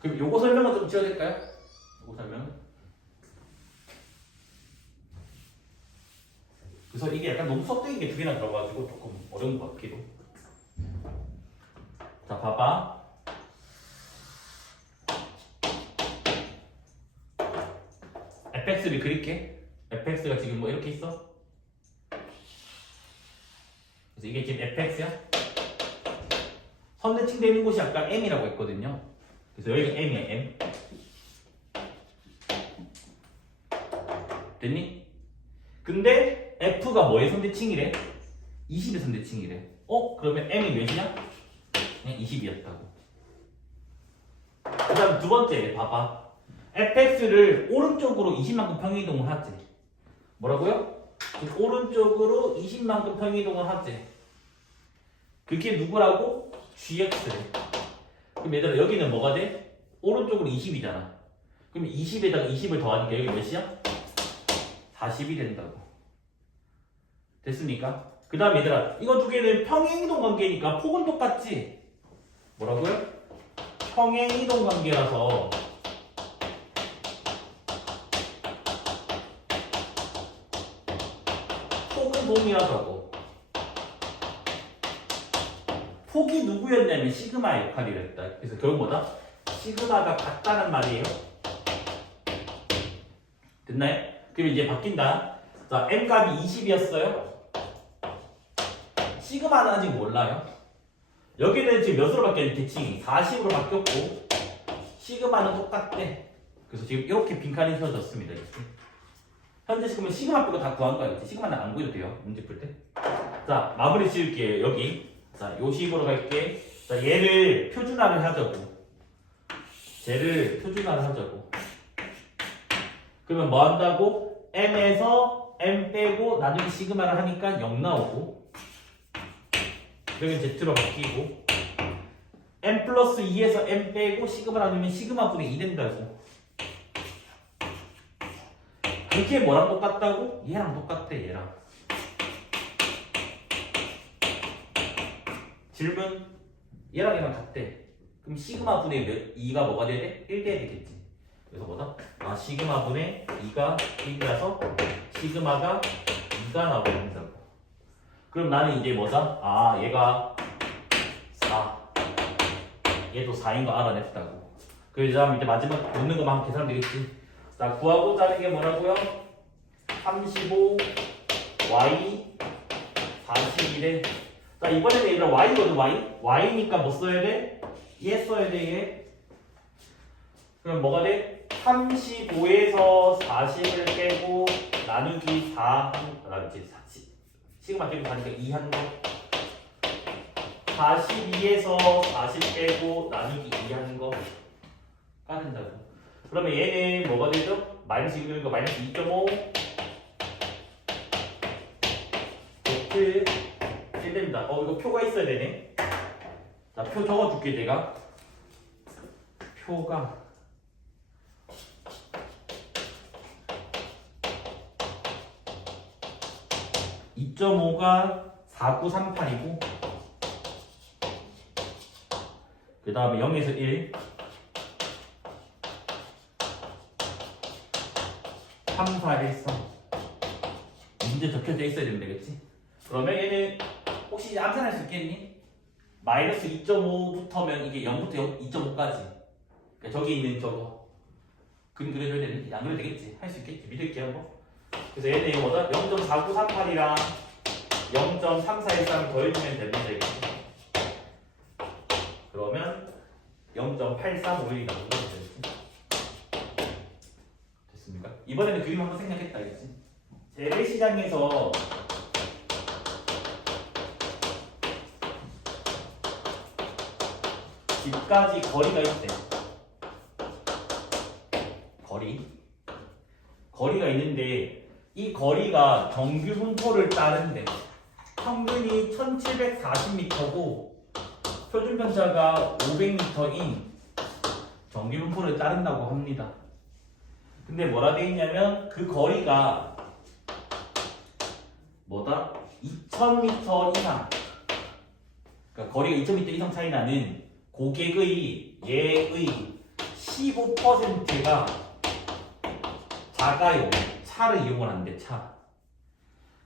그럼 요거 설명은 좀 지어야 될까요? 요거 설명은? 그래서 이게 약간 너무 수학적인 게 두 개나 들어가지고 조금 어려운 것 같기도. 자, 봐봐. fx를 그릴게. fx가 지금 뭐 이렇게 있어? 그래서 이게 지금 fx야? 선대칭 되는 곳이 아까 m이라고 했거든요. 그래서 여기가 m이야, m. 됐니? 근데 f가 뭐의 선대칭이래? 20의 선대칭이래. 그러면 m이 몇이냐? 그냥 20이었다고. 그 다음 두 번째 봐봐. fx를 오른쪽으로 20만큼 평행이동을 하지. 뭐라고요? 오른쪽으로 20만큼 평행이동을 하지. 그게 누구라고? gx래. 그럼 얘들아 여기는 뭐가 돼? 오른쪽으로 20이잖아. 그럼 20에다가 20을 더하니까 여기 몇이야? 40이 된다고. 됐습니까? 그 다음 얘들아 이거 두 개는 평행이동 관계니까 폭은 똑같지? 뭐라고요? 평행이동 관계라서 폭은 동일하다고. 폭이 누구였냐면 시그마의 역할이라 했다. 그래서 결국 뭐다? 시그마가 같다는 말이에요. 됐나요? 그럼 이제 바뀐다. 자, m값이 20이었어요. 시그마는 아직 몰라요. 여기는 지금 몇으로 바뀌었지? 대칭이 40으로 바뀌었고 시그마는 똑같대. 그래서 지금 이렇게 빈칸이 세워졌습니다. 이렇게. 현재 지금은 시그마 빼고 다 구한 거야. 시그마는 안 구해도 돼요. 문제 풀 때. 자, 마무리 지을게요. 여기. 자, 요 식으로 갈게. 자, 얘를 표준화를 하자고. 쟤를 표준화를 하자고. 그러면 뭐 한다고? m에서 m 빼고 나중에 시그마를 하니까 0 나오고 여기는 z로 바뀌고 m 플러스 2에서 m 빼고 시그마를 하면 시그마 분의 2 된다고. 그게 뭐랑 똑같다고? 얘랑 똑같대. 얘랑. 질문. 얘랑 얘랑 같대. 그럼 시그마 분의 2가 뭐가 돼야 돼? 1 돼야 되겠지. 그래서 뭐다? 시그마 분의 2가 1이라서 시그마가 2가 나오게 된다고. 그럼 나는 이제 뭐다? 얘가 4. 얘도 4인 거 알아냈다고. 그 다음 이제 마지막 놓는 것만 하면 계산하면 되겠지. 자, 구하고자 하는 게 뭐라고요? 35 y 41에 자, 이번에는 얘들아 y거든. y니까 뭐 써야 돼? 얘 써야 돼. 얘. 그럼 뭐가 돼? 35에서 40을 빼고 나누기 4 나누기 40 시그마 빼고 4니까 2 하는 거 42에서 40 빼고 나누기 2 하는 거 된다고. 그러면 얘는 뭐가 되죠? 마이너스 2이니까 마이너스 2.5 도트 1 됩니다. 이거 표가 있어야 되네. 자, 표 적어줄게 제가. 표가 2.5가 4938이고 그 다음에 0에서 1 3, 4, 1, 3 문제 적혀져 있어야 되면 되겠지? 그러면 얘는 혹시 암산할 수 있겠니? 마이너스 2.5부터면 이게 0부터 2.5까지 그러니까 저기 있는 저거 그림 그려줘야 되는지 안 그려도 되겠지? 할 수 있겠지? 믿을게 한번. 그래서 얘는 이거 뭐다? 0.4938이랑 0.3413 더해주면 됩니다. 이거. 그러면 0.8351이 나오는 거지. 됐습니까? 이번에는 그림 한번 생략했다 알겠지? 재래시장에서 집까지 거리가 있대. 거리가 있는데 이 거리가 정규 분포를 따른대. 평균이 1740m고 표준 편차가 500m인 정규 분포를 따른다고 합니다. 근데 뭐라 돼 있냐면 그 거리가 뭐다? 2000m 이상. 그러니까 거리가 2000m 이상 차이 나는 고객의 얘의 15%가 작아요. 차를 이용을 한대. 차.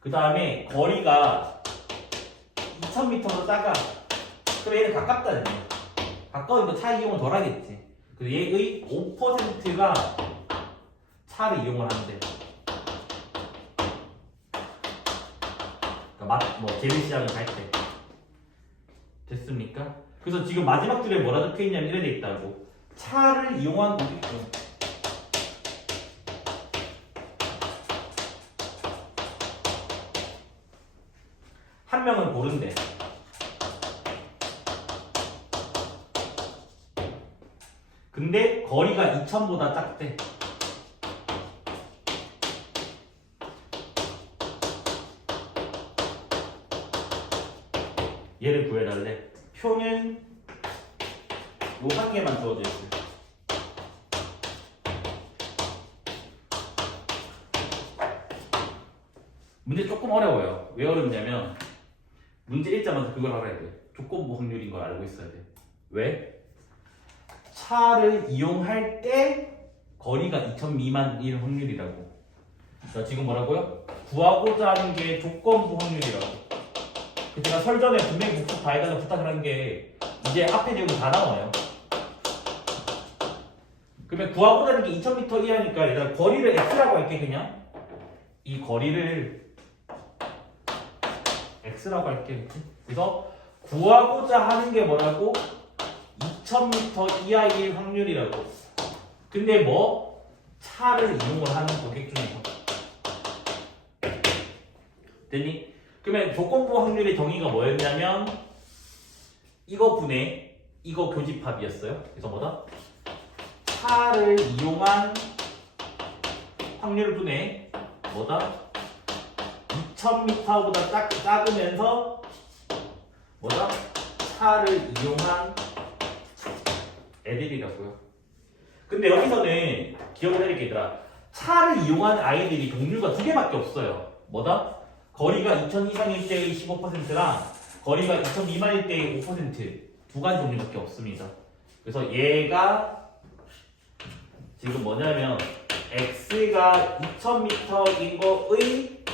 그 다음에 거리가 2000m로 작아. 그래 얘는 가깝다는 거야. 가까우니까 차 이용을 덜 하겠지. 그래서 얘의 5%가 차를 이용을 한대. 그러니까 뭐 재래시장을 갈 때. 됐습니까? 그래서 지금 마지막 줄에 뭐라 적혀있냐면 이런 데 있다고. 차를 이용한 고객들. 한 명은 고른대. 근데 거리가 2000보다 작대. 얘를 구해달래. 표는 요 한 개만 주어져 있어요. 문제 조금 어려워요. 왜 어렵냐면 문제 1자마자 그걸 알아야 돼. 조건부 확률인 걸 알고 있어야 돼. 왜? 차를 이용할 때 거리가 2000 미만일 확률이라고. 자, 지금 뭐라고요? 구하고자 하는 게 조건부 확률이라고. 제가 설전에 분명히 복습 다 해달라고 부탁을 한 게 이제 앞에 내용이 다 나와요. 그러면 구하고자 하는 게 2000m 이하니까 일단 거리를 x라고 할게. 그냥 이 거리를 x라고 할게. 그래서 구하고자 하는 게 뭐라고? 2000m 이하일 확률이라고. 근데 뭐? 차를 이용을 하는 고객 중에서. 됐니? 그러면 조건부 확률의 정의가 뭐였냐면 이거 분의 이거 교집합이었어요. 그래서 뭐다? 차를 이용한 확률 분의 뭐다? 2000m보다 작으면서 뭐다? 차를 이용한 애들이라고요. 근데 여기서는 기억을 해야 되겠더라. 차를 이용한 아이들이 종류가 두 개밖에 없어요. 뭐다? 거리가 2000 이상일 때의 15%랑 거리가 2000 미만일 때의 5%두 가지 종류밖에 없습니다. 그래서 얘가 지금 뭐냐면 x가 2000m인 거의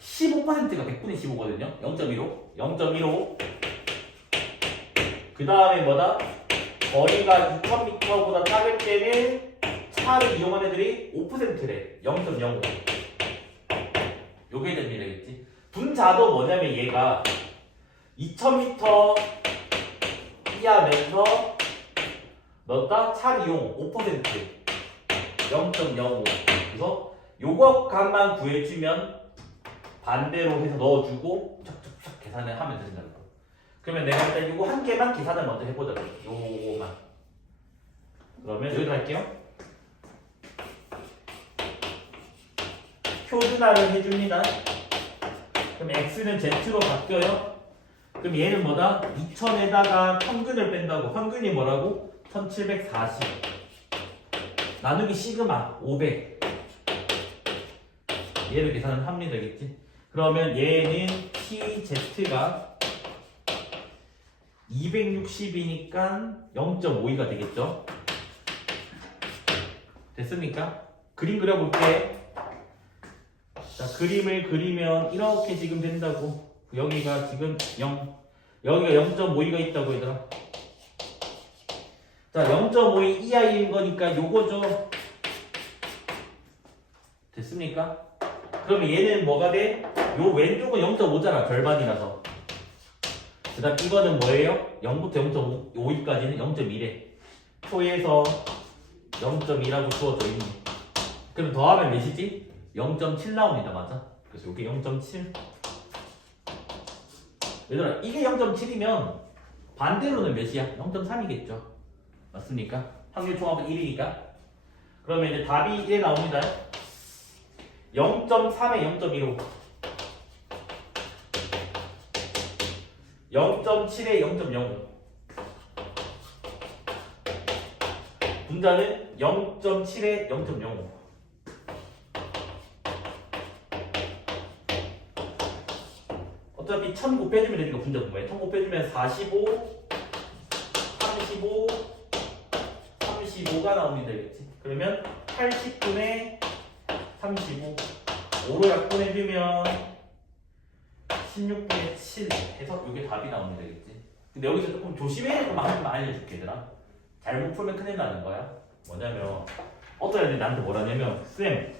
15%가 100분의 15거든요. 0.15 그 다음에 뭐다? 거리가 2000m보다 작을 때는 차를 이용한 애들이 5%래. 0.05 요게 되겠지. 분자도 뭐냐면 얘가 2000m 이하면서 넣었다 차 이용 5% 0.05 그래서 요거 값만 구해주면 반대로 해서 넣어주고 척척척 계산을 하면 된다는 거. 그러면 내가 일단 요거 한 개만 계산을 먼저 해보자. 요거만. 그러면 여기다 할게요. 표준화를 해줍니다. 그럼 x는 z로 바뀌어요. 그럼 얘는 뭐다? 2000에다가 평균을 뺀다고. 평균이 뭐라고? 1740 나누기 시그마 500. 얘를 계산을 하면 되겠지. 그러면 얘는 TZ가 260이니까 0.52가 되겠죠. 됐습니까? 그림 그려볼게. 자, 그림을 그리면 이렇게 지금 된다고. 여기가 지금 0, 여기가 0.52가 있다고 얘들아. 자, 0.52 이하인 거니까 요거죠. 됐습니까? 그러면 얘는 뭐가 돼? 요 왼쪽은 0.5잖아. 절반이라서. 그 다음 이거는 뭐예요? 0부터 0.52까지는 0.1에 표에서 0.2라고 주어져 있네. 그럼 더하면 몇이지? 0.7 나옵니다. 맞아? 그래서 이게 0.7. 얘들아 이게 0.7이면 반대로는 몇이야? 0.3이겠죠. 맞습니까? 확률 총합은 1이니까. 그러면 이제 답이 이제 나옵니다. 0.3에 0.15 0.7에 0.05 분자는 0.7에 0.05 어차피 1000 곱해주면 되니까 분자 분모에 1000 곱해주면 45 35 35가 나옵니다. 되겠지? 그러면 80분의 35 5로 약분해주면 16분의 7 해서 이게 답이 나오면 되겠지. 근데 여기서 조금 조심해야 될 것만 하나만 알려줄게 얘들아. 잘못 풀면 큰일 나는 거야. 뭐냐면 어떤 애들이 나한테 뭐라냐면 쌤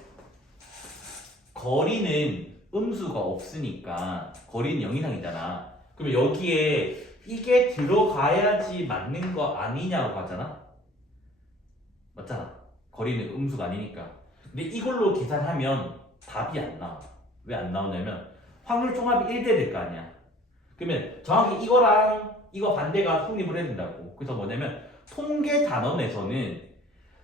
거리는 음수가 없으니까 거리는 0 이상이잖아. 그러면 여기에 이게 들어가야지 맞는 거 아니냐고 하잖아. 맞잖아. 거리는 음수가 아니니까. 근데 이걸로 계산하면 답이 안 나와. 왜 안 나오냐면 확률 총합이 1대 될 거 아니야. 그러면 정확히 이거랑 이거 반대가 성립을 해야 된다고. 그래서 뭐냐면 통계 단원에서는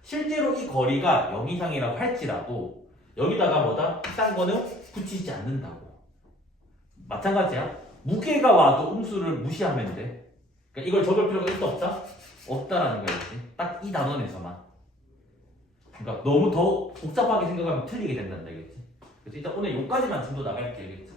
실제로 이 거리가 0 이상이라고 할지라도 여기다가 뭐다? 딴 거는 붙이지 않는다고. 마찬가지야. 무게가 와도 음수를 무시하면 돼. 그러니까 이걸 적을 필요가 있다 없다? 없다라는 거였지. 딱 이 단원에서만. 그러니까 너무 더 복잡하게 생각하면 틀리게 된다는 얘기겠지. 그래서 일단 오늘 여기까지만 정도 나갈게. 알겠지?